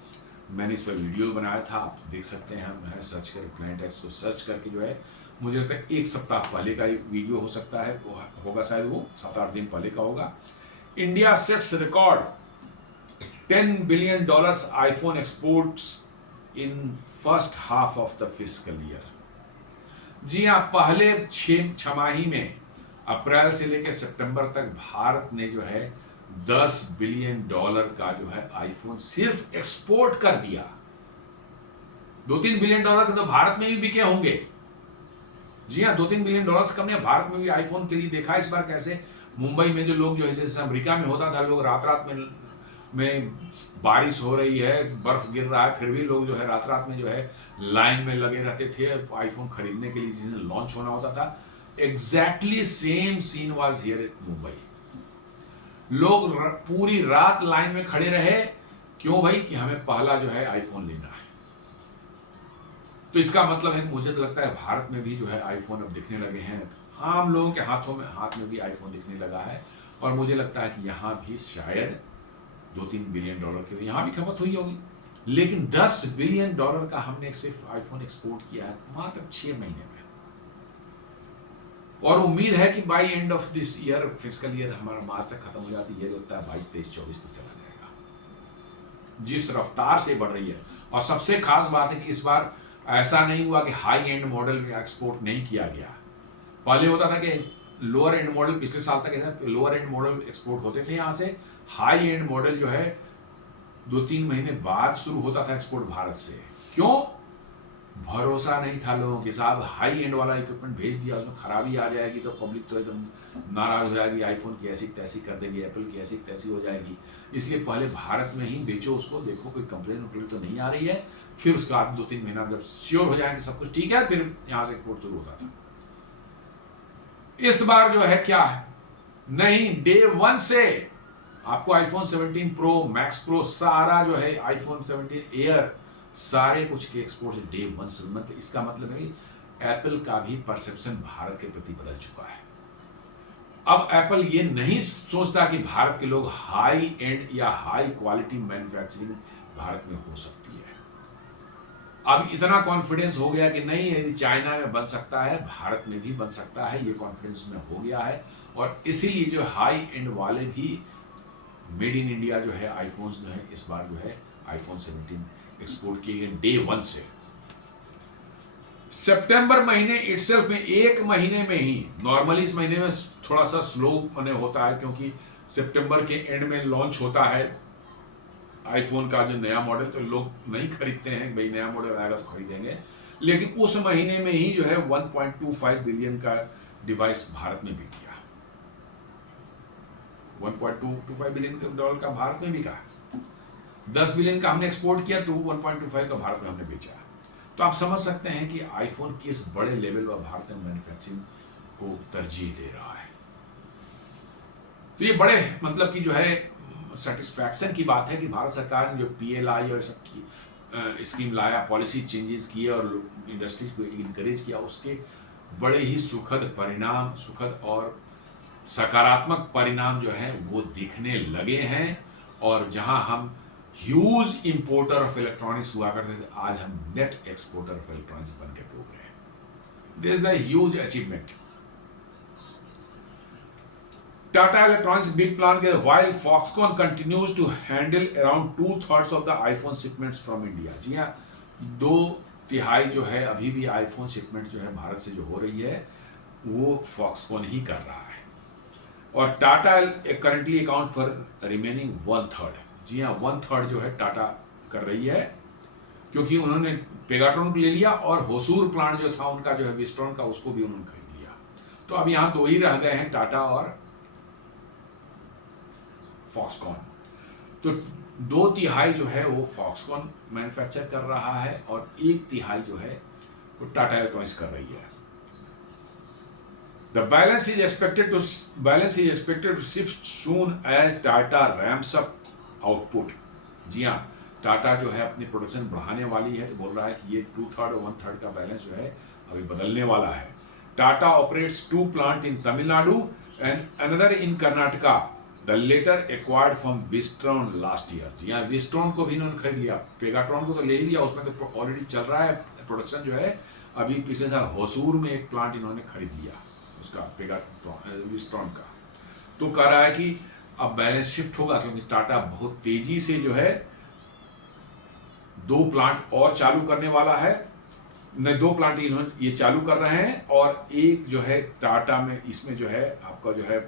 मैंने इस पर वीडियो बनाया था, आप देख सकते हैं। मैं सर्च कर प्लांटेक्स को सर्च करके जो है, मुझे लगता है एक सप्ताह पहले का वीडियो हो सकता है, वो होगा शायद, वो 7-8 दिन पहले का होगा। India sets record $10 billion iPhone exports in first half of the fiscal year. जी हाँ, पहले 6 छमाही में अप्रैल से लेकर सितंबर तक भारत ने जो है $10 बिलियन का जो है आईफोन सिर्फ एक्सपोर्ट कर दिया। $2-3 बिलियन के तो भारत में भी बिके होंगे। जी हाँ, $2-3 बिलियन कम ने भारत में भी आईफोन के लिए देखा इस बार कैसे मुंबई में जो लोग जो है, जैसे अमेरिका में होता था, लोग रात में बारिश हो रही है, बर्फ गिर रहा है, फिर भी लोग जो है रात में जो है लाइन में लगे रहते थे आईफोन खरीदने के लिए जिस दिन लॉन्च होना होता था। Exactly same scene was here in Mumbai. लोग पूरी रात लाइन में खड़े रहे, क्यों भाई? कि हमें पहला जो है आईफोन लेना है। तो इसका मतलब है, मुझे तो लगता है भारत में भी जो है आईफोन अब दिखने लगे हैं, आम लोगों के हाथ में भी आईफोन दिखने लगा है। और मुझे लगता है कि यहाँ भी शायद $2-3 बिलियन की यहाँ भी खपत हुई होगी, लेकिन $10 बिलियन का हमने सिर्फ आईफोन एक्सपोर्ट किया है मात्र 6 महीने में। और उम्मीद है कि by end of this year, physical year हमारा मार्च तक खत्म हो जाती है, लगता है 22, 23, 24 तक चला जाएगा जिस रफ्तार से बढ़ रही है। और सबसे खास बात है कि इस बार ऐसा नहीं हुआ कि हाई एंड मॉडल में एक्सपोर्ट नहीं किया गया। पहले होता था कि लोअर एंड मॉडल, पिछले साल तक ऐसा लोअर एंड मॉडल एक्सपोर्ट होते थे यहाँ से, हाई एंड मॉडल जो है 2-3 महीने बाद शुरू होता था एक्सपोर्ट भारत से। क्यों? भरोसा नहीं था लोगों के, साहब हाई एंड वाला इक्विपमेंट भेज दिया, उसमें खराबी आ जाएगी तो पब्लिक तो एकदम नाराज हो जाएगी, आईफोन की ऐसी तैसी कर देगी, एप्पल की ऐसी तैसी हो जाएगी, इसलिए पहले भारत में ही बेचो उसको, देखो कोई कंप्लेन वम्प्लेन तो नहीं आ रही है, फिर उसके बाद 2-3 महीना जब श्योर हो जाएंगे सब कुछ ठीक है, फिर यहाँ से एक्सपोर्ट शुरू होता था। इस बार जो है क्या है, नहीं, डे 1 से आपको आईफोन 17 प्रो, मैक्स प्रो, सारा जो है आईफोन 17 एयर, सारे कुछ के एक्सपोर्ट से डे 1 शुरू। मतलब इसका मतलब है कि एप्पल का भी परसेप्शन भारत के प्रति बदल चुका है। अब एप्पल ये नहीं सोचता कि भारत के लोग हाई एंड या हाई क्वालिटी मैन्युफैक्चरिंग भारत में हो सकती है। अब इतना कॉन्फिडेंस हो गया कि नहीं, यदि चाइना में बन सकता है भारत में भी बन सकता है, ये कॉन्फिडेंस में हो गया है। और इसीलिए जो हाई एंड वाले भी मेड इन इंडिया जो है आईफोन्स जो है इस बार जो है आईफोन 17 एक्सपोर्ट किए गए डे 1 से। सितंबर महीने इटसेल्फ में, एक महीने में ही, नॉर्मली इस महीने में थोड़ा सा स्लो मने होता है क्योंकि सितंबर के एंड में लॉन्च होता है आईफोन का जो नया मॉडल, तो लोग नहीं खरीदते हैं, भाई नया मॉडल आएगा तो खरीदेंगे। लेकिन उस महीने में ही जो है 1.25 बिलियन का डिवाइस भारत में बिक गया। 1.25 बिलियन डॉलर का भारत में बिका, 10 बिलियन का हमने एक्सपोर्ट किया, तो 1.25 का भारत में हमने बेचा। तो आप समझ सकते हैं कि आईफोन किस बड़े लेवल पर भारत में मैन्युफैक्चरिंग को तरजीह दे रहा है। तो ये बड़े मतलब कि जो है सेटिस्फैक्शन की बात है कि भारत सरकार ने जो PLI और सब की स्कीम लाया, पॉलिसी चेंजेस किए और इंडस्ट्रीज को इनकरेज किया, उसके बड़े ही सुखद परिणाम, सुखद और सकारात्मक परिणाम जो है वो दिखने लगे हैं। और जहां हम ह्यूज इंपोर्टर ऑफ इलेक्ट्रॉनिक्स हुआ करते थे, आज हम नेट एक्सपोर्टर ऑफ इलेक्ट्रॉनिक्स बनकर डूब रहे हैं। This is the huge achievement. Tata electronics big plan के while Foxconn continues to handle around 2/3 of the iPhone shipments from India। जी हाँ, 2/3 जो है अभी भी आईफोन शिपमेंट जो है भारत से जो हो रही है वो फॉक्सकॉन ही कर रहा है। और Tata currently account for remaining 1/3। जी हाँ, 1/3 जो है टाटा कर रही है, क्योंकि उन्होंने पेगाट्रॉन को ले लिया और होसूर प्लांट जो था उनका जो है विस्ट्रॉन का, उसको भी उन्होंने खरीद लिया। तो अब यहाँ 2 ही रह गए हैं, टाटा और फॉक्सकॉन। तो 2/3 जो है वो फॉक्सकॉन मैन्युफैक्चर कर रहा है और 1/3 जो है वो टाटा इलेक्ट्रॉनिक्स कर रही है। The balance is expected to shift soon as Tata ramps up output। जी हाँ, टाटा जो है अपनी प्रोडक्शन बढ़ाने वाली है, तो बोल रहा है कि ये 2/3 और 1/3 का बैलेंस जो है अभी बदलने वाला है। Tata operates 2 plant in Tamil Nadu and another in Karnataka, the latter acquired from Wistron last year. जी हाँ, विस्ट्रॉन को भी इन्होंने खरीद लिया, पेगाट्रॉन को तो ले ही लिया, उसमें तो ऑलरेडी चल रहा है प्रोडक्शन जो है। अभी पिछले साल होसूर में एक प्लांट इन्होंने खरीद लिया उसका विस्ट्रॉन का। तो कह रहा है कि अब बैलेंस शिफ्ट होगा, क्योंकि टाटा बहुत तेजी से जो है 2 प्लांट और चालू करने वाला है। 2 प्लांट इन्होंने ये चालू कर रहे हैं और एक जो है टाटा में, इसमें जो है आपका जो है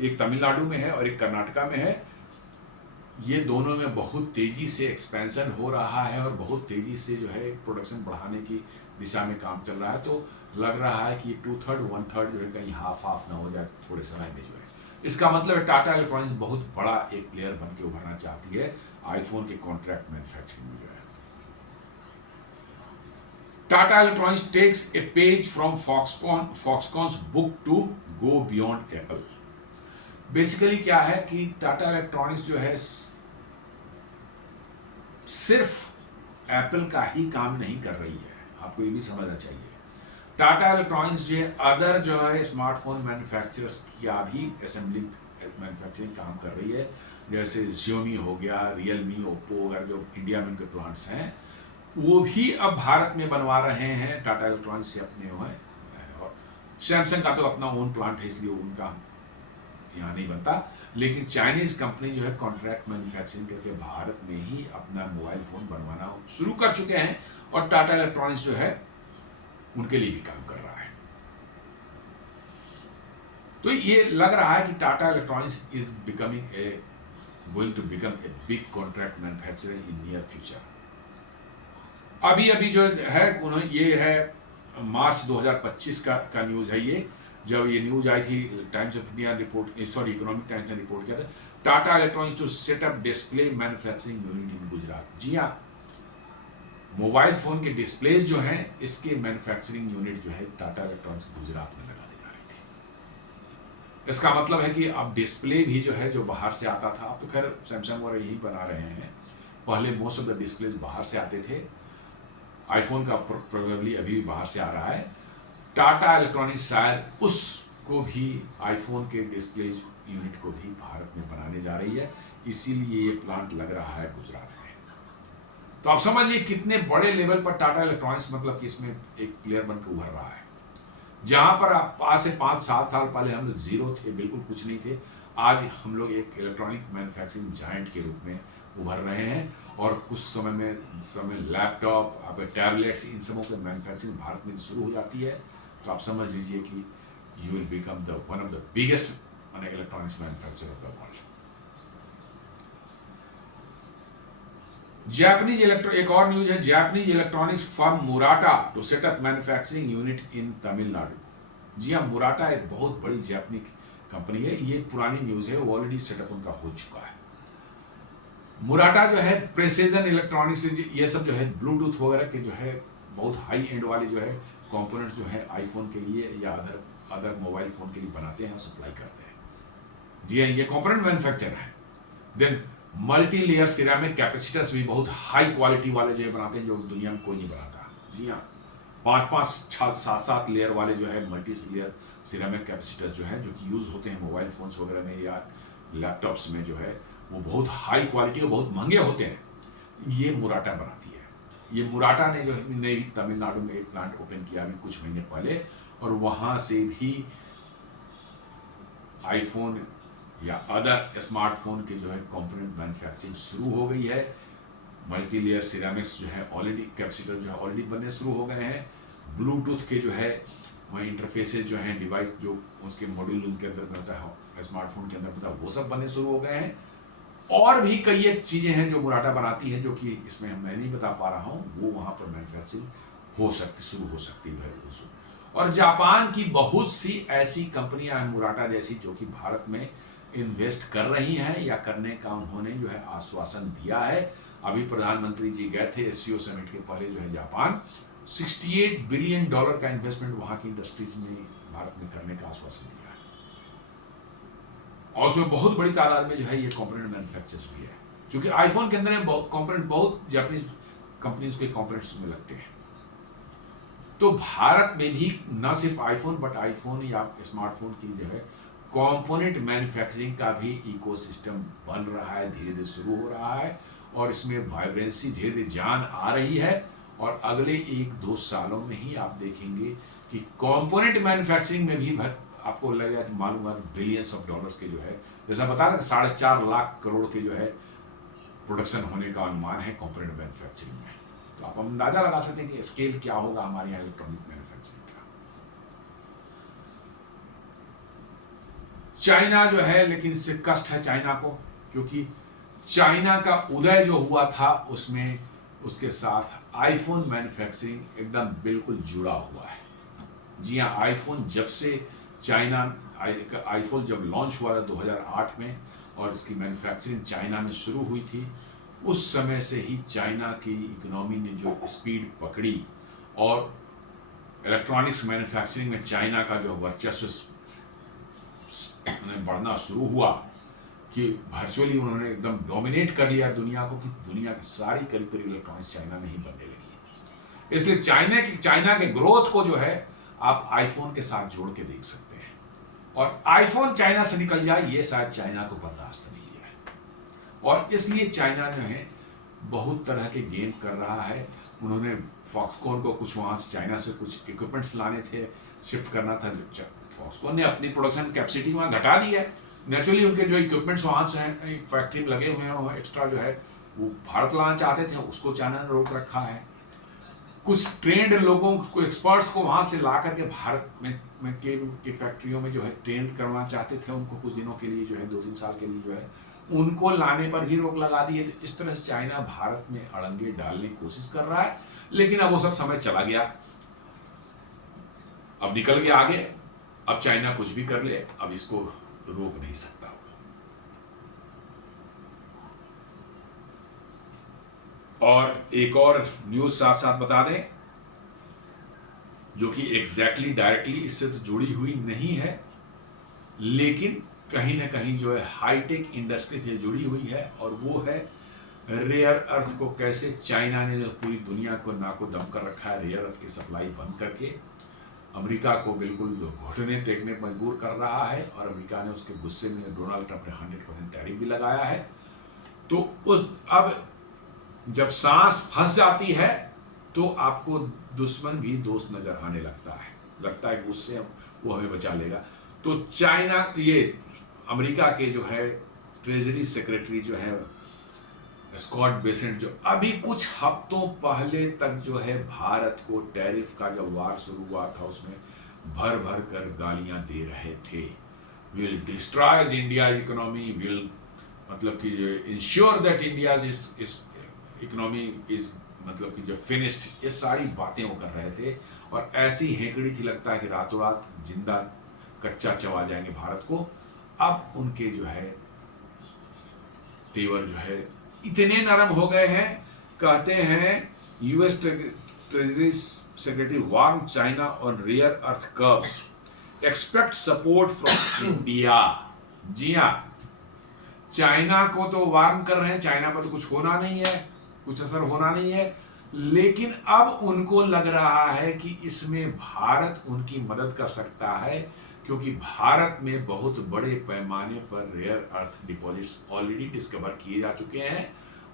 एक तमिलनाडु में है और एक कर्नाटका में है। ये दोनों में बहुत तेजी से एक्सपेंशन हो रहा है और बहुत तेजी से जो है प्रोडक्शन बढ़ाने की दिशा में काम चल रहा है। तो लग रहा है कि 2/3 1/3 जो है कहीं हाफ ना हो जाए थोड़े समय में जो है। इसका मतलब है टाटा इलेक्ट्रॉनिक्स बहुत बड़ा एक प्लेयर बन के उभरना चाहती है आईफोन के कॉन्ट्रैक्ट मैन्युफैक्चरिंग में जो है। Tata electronics takes a page from Foxconn's book to go beyond Apple. Basically क्या है कि टाटा इलेक्ट्रॉनिक्स जो है सिर्फ एप्पल का ही काम नहीं कर रही है, आपको ये भी समझना चाहिए। टाटा इलेक्ट्रॉनिक्स जो है अदर जो है स्मार्टफोन मैन्युफैक्चरर्स का भी असेंबलिंग मैन्युफैक्चरिंग काम कर रही है, जैसे Xiaomi हो गया, रियलमी, ओप्पो वगैरह जो इंडिया में उनके प्लांट्स हैं, वो भी अब भारत में बनवा रहे हैं टाटा इलेक्ट्रॉनिक्स से अपने हुए। और सैमसंग का तो अपना ओन प्लांट है, इसलिए उनका यहाँ नहीं बनता, लेकिन चाइनीज कंपनी जो है कॉन्ट्रैक्ट मैन्युफैक्चरिंग करके भारत में ही अपना मोबाइल फोन बनवाना शुरू कर चुके हैं, और टाटा इलेक्ट्रॉनिक्स जो है उनके लिए भी काम कर रहा है। तो ये लग रहा है कि Tata electronics is becoming a going to become a big contract manufacturer in near future. अभी अभी जो है ये है मार्च 2025 का न्यूज है ये, जब ये न्यूज आई थी Times of India report, sorry economic Times ने रिपोर्ट किया था, Tata electronics to set up display manufacturing unit in Gujarat. जी हाँ, मोबाइल फोन के डिस्प्लेज जो हैं इसके मैन्युफैक्चरिंग यूनिट जो है टाटा इलेक्ट्रॉनिक्स गुजरात में लगाने जा रही थी। इसका मतलब है कि अब डिस्प्ले भी जो है जो बाहर से आता था, अब तो खैर सैमसंग वगैरह यही बना रहे हैं, पहले मोस्ट ऑफ द डिस्प्लेज बाहर से आते थे, आईफोन का प्रोबेबली अभी भी बाहर से आ रहा है। टाटा इलेक्ट्रॉनिक्स शायद उसको भी, आईफोन के डिस्प्ले यूनिट को भी भारत में बनाने जा रही है, इसीलिए ये प्लांट लग रहा है गुजरात में। तो आप समझ लीजिए कितने बड़े लेवल पर टाटा इलेक्ट्रॉनिक्स मतलब कि इसमें एक प्लेयर बनकर उभर रहा है। जहां पर आप आज से 5-7 साल पहले हम लोग जीरो थे, बिल्कुल कुछ नहीं थे, आज हम लोग एक इलेक्ट्रॉनिक मैन्युफैक्चरिंग जायंट के रूप में उभर रहे हैं, और कुछ समय लैपटॉप, आपके टैबलेट्स, इन सबों के मैन्युफैक्चरिंग भारत में शुरू हो जाती है, तो आप समझ लीजिए कि you will become the one of the biggest electronics manufacturer of the world. एक और न्यूज है, Japanese electronics firm Murata to set up manufacturing unit in Tamil Nadu. जी हाँ, मुराटा एक बहुत बड़ी जापानी कंपनी है, ये पुरानी न्यूज है, ऑलरेडी सेटअप उनका हो चुका है। मुराटा जो है प्रेसिजन इलेक्ट्रॉनिक्स, ये सब जो है ब्लूटूथ वगैरह के जो है बहुत हाई एंड वाले जो है कंपोनेंट्स जो है आईफोन के लिए या अदर मोबाइल फोन के लिए बनाते हैं और सप्लाई करते हैं। जी हाँ, ये कंपोनेंट मैन्युफैक्चरर है। Then multi layer ceramic capacitors भी बहुत हाई क्वालिटी वाले जो है बनाते हैं, जो दुनिया में कोई नहीं बनाता। जी हाँ, 5-5, 7-7 लेयर वाले जो है मल्टी लेयर सिरेमिक कैपेसिटर्स जो है, जो कि यूज होते हैं मोबाइल फोन्स वगैरह में या लैपटॉप्स में, जो है वो बहुत हाई क्वालिटी और बहुत महंगे होते हैं, ये मुराटा बनाती है। ये मुराटा ने जो है तमिलनाडु में एक प्लांट ओपन किया अभी कुछ महीने पहले, और वहां से भी आईफोन या अदर स्मार्टफोन के जो है कंपोनेंट मैन्युफैक्चरिंग शुरू हो गई है। मल्टी लेयर सिरेमिक्स जो है ऑलरेडी, कैपेसिटर जो है ऑलरेडी बनने शुरू हो गए हैं। ब्लूटूथ के जो है वह इंटरफेसेस जो हैं, डिवाइस जो उसके मॉड्यूल उनके अंदर होता है स्मार्टफोन के अंदर होता है, वो सब बनने शुरू हो गए हैं। और भी कई एक चीजें हैं जो मुराटा बनाती है, जो कि इसमें मैं नहीं बता पा रहा हूं, वो वहां पर मैन्युफैक्चरिंग हो सकती, शुरू हो सकती है। और जापान की बहुत सी ऐसी कंपनियां हैं मुराटा जैसी, जो कि भारत में इन्वेस्ट कर रही हैं या करने का उन्होंने जो है आश्वासन दिया है। अभी प्रधानमंत्री जी गए थे एससीओ समिट के पहले जो है जापान, $68 बिलियन का इन्वेस्टमेंट वहां की इंडस्ट्रीज ने भारत में करने का आश्वासन दिया है, और उसमें बहुत बड़ी तादाद में जो है ये कंपोनेंट मैन्युफैक्चरर्स भी है, क्योंकि आईफोन के अंदर कंपोनेंट बहुत जापानीज कंपनीज के कंपोनेंट्स में लगते हैं। तो भारत में भी न सिर्फ आईफोन बट आईफोन या स्मार्टफोन की जो है कंपोनेंट मैन्युफैक्चरिंग का भी इकोसिस्टम बन रहा है, धीरे धीरे शुरू हो रहा है, और इसमें वाइब्रेंसी धीरे धीरे जान आ रही है। और अगले 1-2 सालों में ही आप देखेंगे कि कंपोनेंट मैन्युफैक्चरिंग में भी आपको लगेगा कि मालूम है बिलियंस ऑफ डॉलर्स के जो है, जैसा बता रहा 4.5 लाख करोड़ के जो है प्रोडक्शन होने का अनुमान है कंपोनेंट मैन्युफैक्चरिंग में। तो आप अंदाजा लगा सकते हैं कि स्केल क्या होगा हमारे यहाँ इलेक्ट्रॉनिक मैन्युफैक्चरिंग का। चाइना जो है, लेकिन इससे कष्ट है चाइना को, क्योंकि चाइना का उदय जो हुआ था उसमें उसके साथ आईफोन मैन्युफैक्चरिंग एकदम बिल्कुल जुड़ा हुआ है। जी हाँ, आईफोन जब से आईफोन जब लॉन्च हुआ था 2008 में, और इसकी मैन्युफैक्चरिंग चाइना में शुरू हुई थी, उस समय से ही चाइना की इकोनॉमी ने जो स्पीड पकड़ी और इलेक्ट्रॉनिक्स मैन्युफैक्चरिंग में चाइना का जो वर्चस्व बढ़ना शुरू हुआ कि वर्चुअली उन्होंने एकदम डोमिनेट कर लिया दुनिया को, कि दुनिया की सारी करीब इलेक्ट्रॉनिक्स चाइना में ही बनने लगी। इसलिए चाइना के ग्रोथ को जो है आप आईफोन के साथ जोड़ के देख सकते हैं, और आईफोन चाइना से निकल जाए ये शायद चाइना को बर्दाश्त नहीं है, और इसलिए चाइना जो है बहुत तरह के गेम कर रहा है। उन्होंने फॉक्सकॉन को कुछ वहाँ से चाइना से कुछ इक्विपमेंट्स लाने थे, शिफ्ट करना था। फॉक्सकॉन ने अपनी प्रोडक्शन कैपेसिटी वहाँ घटा दी है। नेचुरली उनके जो इक्विपमेंट्स वहाँ से हैं, एक फैक्ट्री में लगे हुए हैं, वहाँ एक्स्ट्रा जो है वो भारत लाना चाहते थे, उसको चाइना ने रोक रखा है। कुछ ट्रेंड लोगों को, एक्सपर्ट्स को वहाँ से ला करके भारत में के फैक्ट्रियों में जो है ट्रेंड करवाना चाहते थे उनको कुछ दिनों के लिए, जो है 2-3 साल के लिए जो है, उनको लाने पर भी रोक लगा दी है। तो इस तरह से चाइना भारत में अड़ंगे डालने की कोशिश कर रहा है, लेकिन अब वो सब समय चला गया, अब निकल गया आगे। अब चाइना कुछ भी कर ले, अब इसको रोक नहीं सकता। और एक और न्यूज साथ साथ बता दें, जो कि एग्जैक्टली डायरेक्टली इससे तो जुड़ी हुई नहीं है, लेकिन कहीं ना कहीं जो है हाईटेक इंडस्ट्री से जुड़ी हुई है, और वो है रेयर अर्थ को कैसे चाइना ने जो पूरी दुनिया को नाको दम कर रखा है, रेयर अर्थ की सप्लाई बंद करके अमेरिका को बिल्कुल घुटने टेकने पर मजबूर कर रहा है। और अमेरिका ने उसके गुस्से में डोनाल्ड ट्रंप ने 100% टैरिफ भी लगाया है। तो उस अब जब सांस फंस जाती है तो आपको दुश्मन भी दोस्त नजर आने लगता है कि उससे वो हमें बचा लेगा। तो चाइना, ये अमेरिका के जो है ट्रेजरी सेक्रेटरी जो है स्कॉट बेसेंट, जो अभी कुछ हफ्तों पहले तक जो है भारत को टैरिफ का जब वार शुरू हुआ था उसमें भर भर कर गालियां दे रहे थे। Will destroy India economy, will मतलब कि जो ensure that India economy is मतलब कि जो फिनिश्ड, ये सारी बातें वो कर रहे थे। और ऐसी हेकड़ी थी, लगता है कि रातों रात जिंदा कच्चा चबा जाएंगे भारत को। अब उनके जो है तेवर जो है इतने नरम हो गए हैं, कहते हैं US treasury secretary warn China on rare earth curbs, expect support from India. जी हाँ, चाइना को तो वार्न कर रहे हैं, चाइना पर तो कुछ होना नहीं है, कुछ असर होना नहीं है, लेकिन अब उनको लग रहा है कि इसमें भारत उनकी मदद कर सकता है, क्योंकि भारत में बहुत बड़े पैमाने पर rare earth deposits already discover किए जा चुके हैं।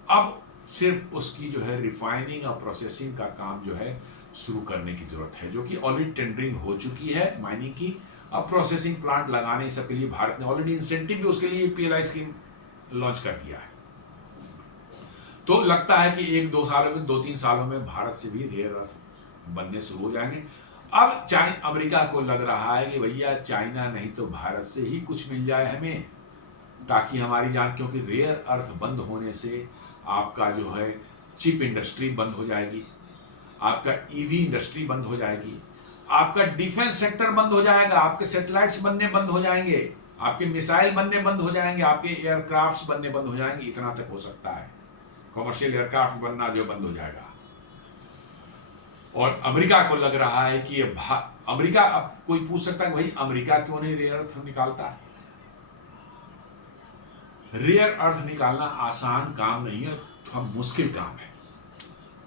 अब सिर्फ उसकी जो है रिफाइनिंग और प्रोसेसिंग का काम जो है शुरू करने की जरूरत है, जो कि ऑलरेडी टेंडरिंग हो चुकी है माइनिंग की। अब प्रोसेसिंग प्लांट लगाने सबके लिए भारत ने ऑलरेडी इंसेंटिव भी उसके लिए PLI स्कीम लॉन्च कर दिया है। तो लगता है कि 1-2 सालों में, 2-3 सालों में भारत से भी रेयर अर्थ बनने शुरू हो जाएंगे। अब अमेरिका को लग रहा है कि भैया चाइना नहीं तो भारत से ही कुछ मिल जाए हमें, ताकि हमारी जान, क्योंकि रेयर अर्थ बंद होने से आपका जो है चिप इंडस्ट्री बंद हो जाएगी, आपका EV इंडस्ट्री बंद हो जाएगी, आपका डिफेंस सेक्टर बंद हो जाएगा, आपके सैटेलाइट्स बनने बंद हो जाएंगे, आपके मिसाइल बनने बंद हो जाएंगे, आपके एयरक्राफ्ट्स बनने बंद हो जाएंगे। इतना तक हो सकता है, कमर्शियल एयरक्राफ्ट बनना जो बंद हो जाएगा। और अमेरिका को लग रहा है कि अमेरिका, अब कोई पूछ सकता है कि भाई अमेरिका क्यों नहीं रेयर अर्थ निकालता? रेयर अर्थ निकालना आसान काम नहीं है, थोड़ा मुश्किल काम है।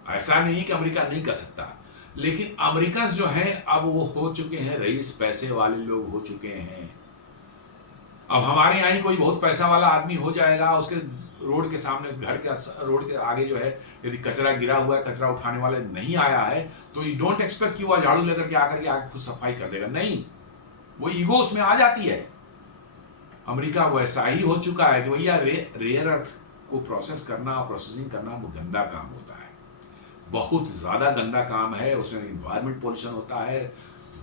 ऐसा नहीं कि अमेरिका नहीं कर सकता, लेकिन अमेरिका जो है अब वो हो चुके हैं रईस, पैसे वाले लोग हो चुके हैं। अब हमारे यहाँ ही कोई बहुत पैसा वाला आदमी हो जाएगा, उसके रोड के सामने, घर के रोड के आगे जो है यदि कचरा गिरा हुआ है, कचरा उठाने वाले नहीं आया है, तो यू डोंट एक्सपेक्ट कि वो झाड़ू लेकर के आकर के आगे खुद सफाई कर देगा। नहीं, वो ईगो उसमें आ जाती है। अमेरिका वैसा ही हो चुका है कि भैया रेयर अर्थ को प्रोसेस करना, प्रोसेसिंग करना वो गंदा काम होता है, बहुत ज्यादा गंदा काम है। उसमें इन्वायरमेंट पोल्यूशन होता है,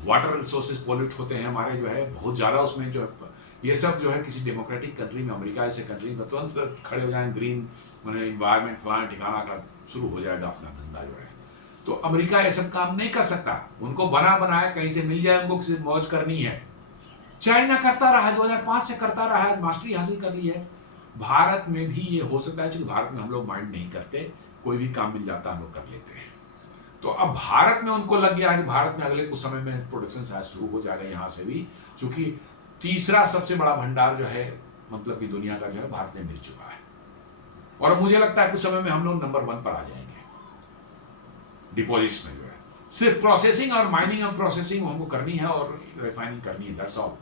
वाटर रिसोर्सेज पोल्यूट होते हैं हमारे जो है बहुत ज्यादा। उसमें जो है ये सब जो है किसी डेमोक्रेटिक कंट्री में, अमेरिका ऐसे कंट्री में तुरंत खड़े हो जाएं, ग्रीन मैंने इन्वायरमेंट फलाना ठिकाना का शुरू हो जाएगा अपना धंधा जो है। तो अमेरिका ये सब काम नहीं कर सकता, उनको बना बनाया कहीं से मिल जाए, उनको किसी मौज करनी है। चाइना करता रहा है, 2005 से करता रहा है, मास्टरी हासिल कर ली है। भारत में भी ये हो सकता है, क्योंकि भारत में हम लोग माइंड नहीं करते, कोई भी काम मिल जाता हम लोग कर लेते हैं। तो अब भारत में उनको लग गया है कि भारत में अगले कुछ समय में प्रोडक्शन शायद शुरू हो जाएगा यहाँ से भी, क्योंकि तीसरा सबसे बड़ा भंडार जो है मतलब कि दुनिया का जो है भारत में मिल चुका है। और मुझे लगता है कुछ समय में हम लोग नंबर 1 पर आ जाएंगे डिपॉजिट्स में जो है। सिर्फ प्रोसेसिंग और माइनिंग और प्रोसेसिंग हमको करनी है और रिफाइनिंग करनी है, दैट्स ऑल।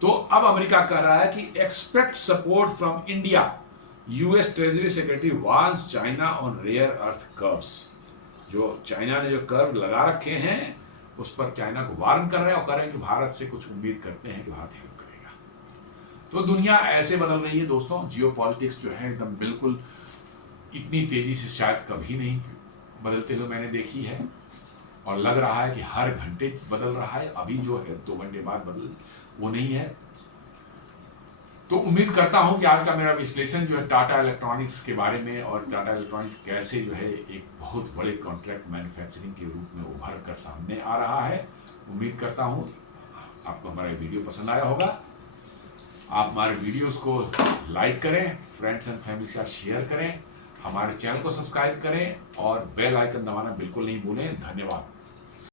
तो अब अमेरिका कह रहा है कि expect support from India, US treasury secretary warns China on rare earth curbs. जो चाइना ने जो कर लगा रखे हैं उस पर चाइना को वार्न कर रहे हैं और कह रहे हैं कि भारत से कुछ उम्मीद करते हैं कि भारत हेल्प करेगा। तो दुनिया ऐसे बदल रही है दोस्तों, जियो पॉलिटिक्स जो है एकदम बिल्कुल इतनी तेजी से शायद कभी नहीं बदलते हुए मैंने देखी है, और लग रहा है कि हर घंटे बदल रहा है। अभी जो है 2 घंटे बाद बदल वो नहीं है। तो उम्मीद करता हूं कि आज का मेरा विश्लेषण जो है टाटा इलेक्ट्रॉनिक्स के बारे में, और टाटा इलेक्ट्रॉनिक्स कैसे जो है एक बहुत बड़े कॉन्ट्रैक्ट मैन्युफैक्चरिंग के रूप में उभर कर सामने आ रहा है। उम्मीद करता हूं आपको हमारा वीडियो पसंद आया होगा। आप हमारे वीडियोस को लाइक करें, फ्रेंड्स एंड फैमिली के साथ शेयर करें, हमारे चैनल को सब्सक्राइब करें और बेल आइकन दबाना बिल्कुल नहीं भूलें। धन्यवाद।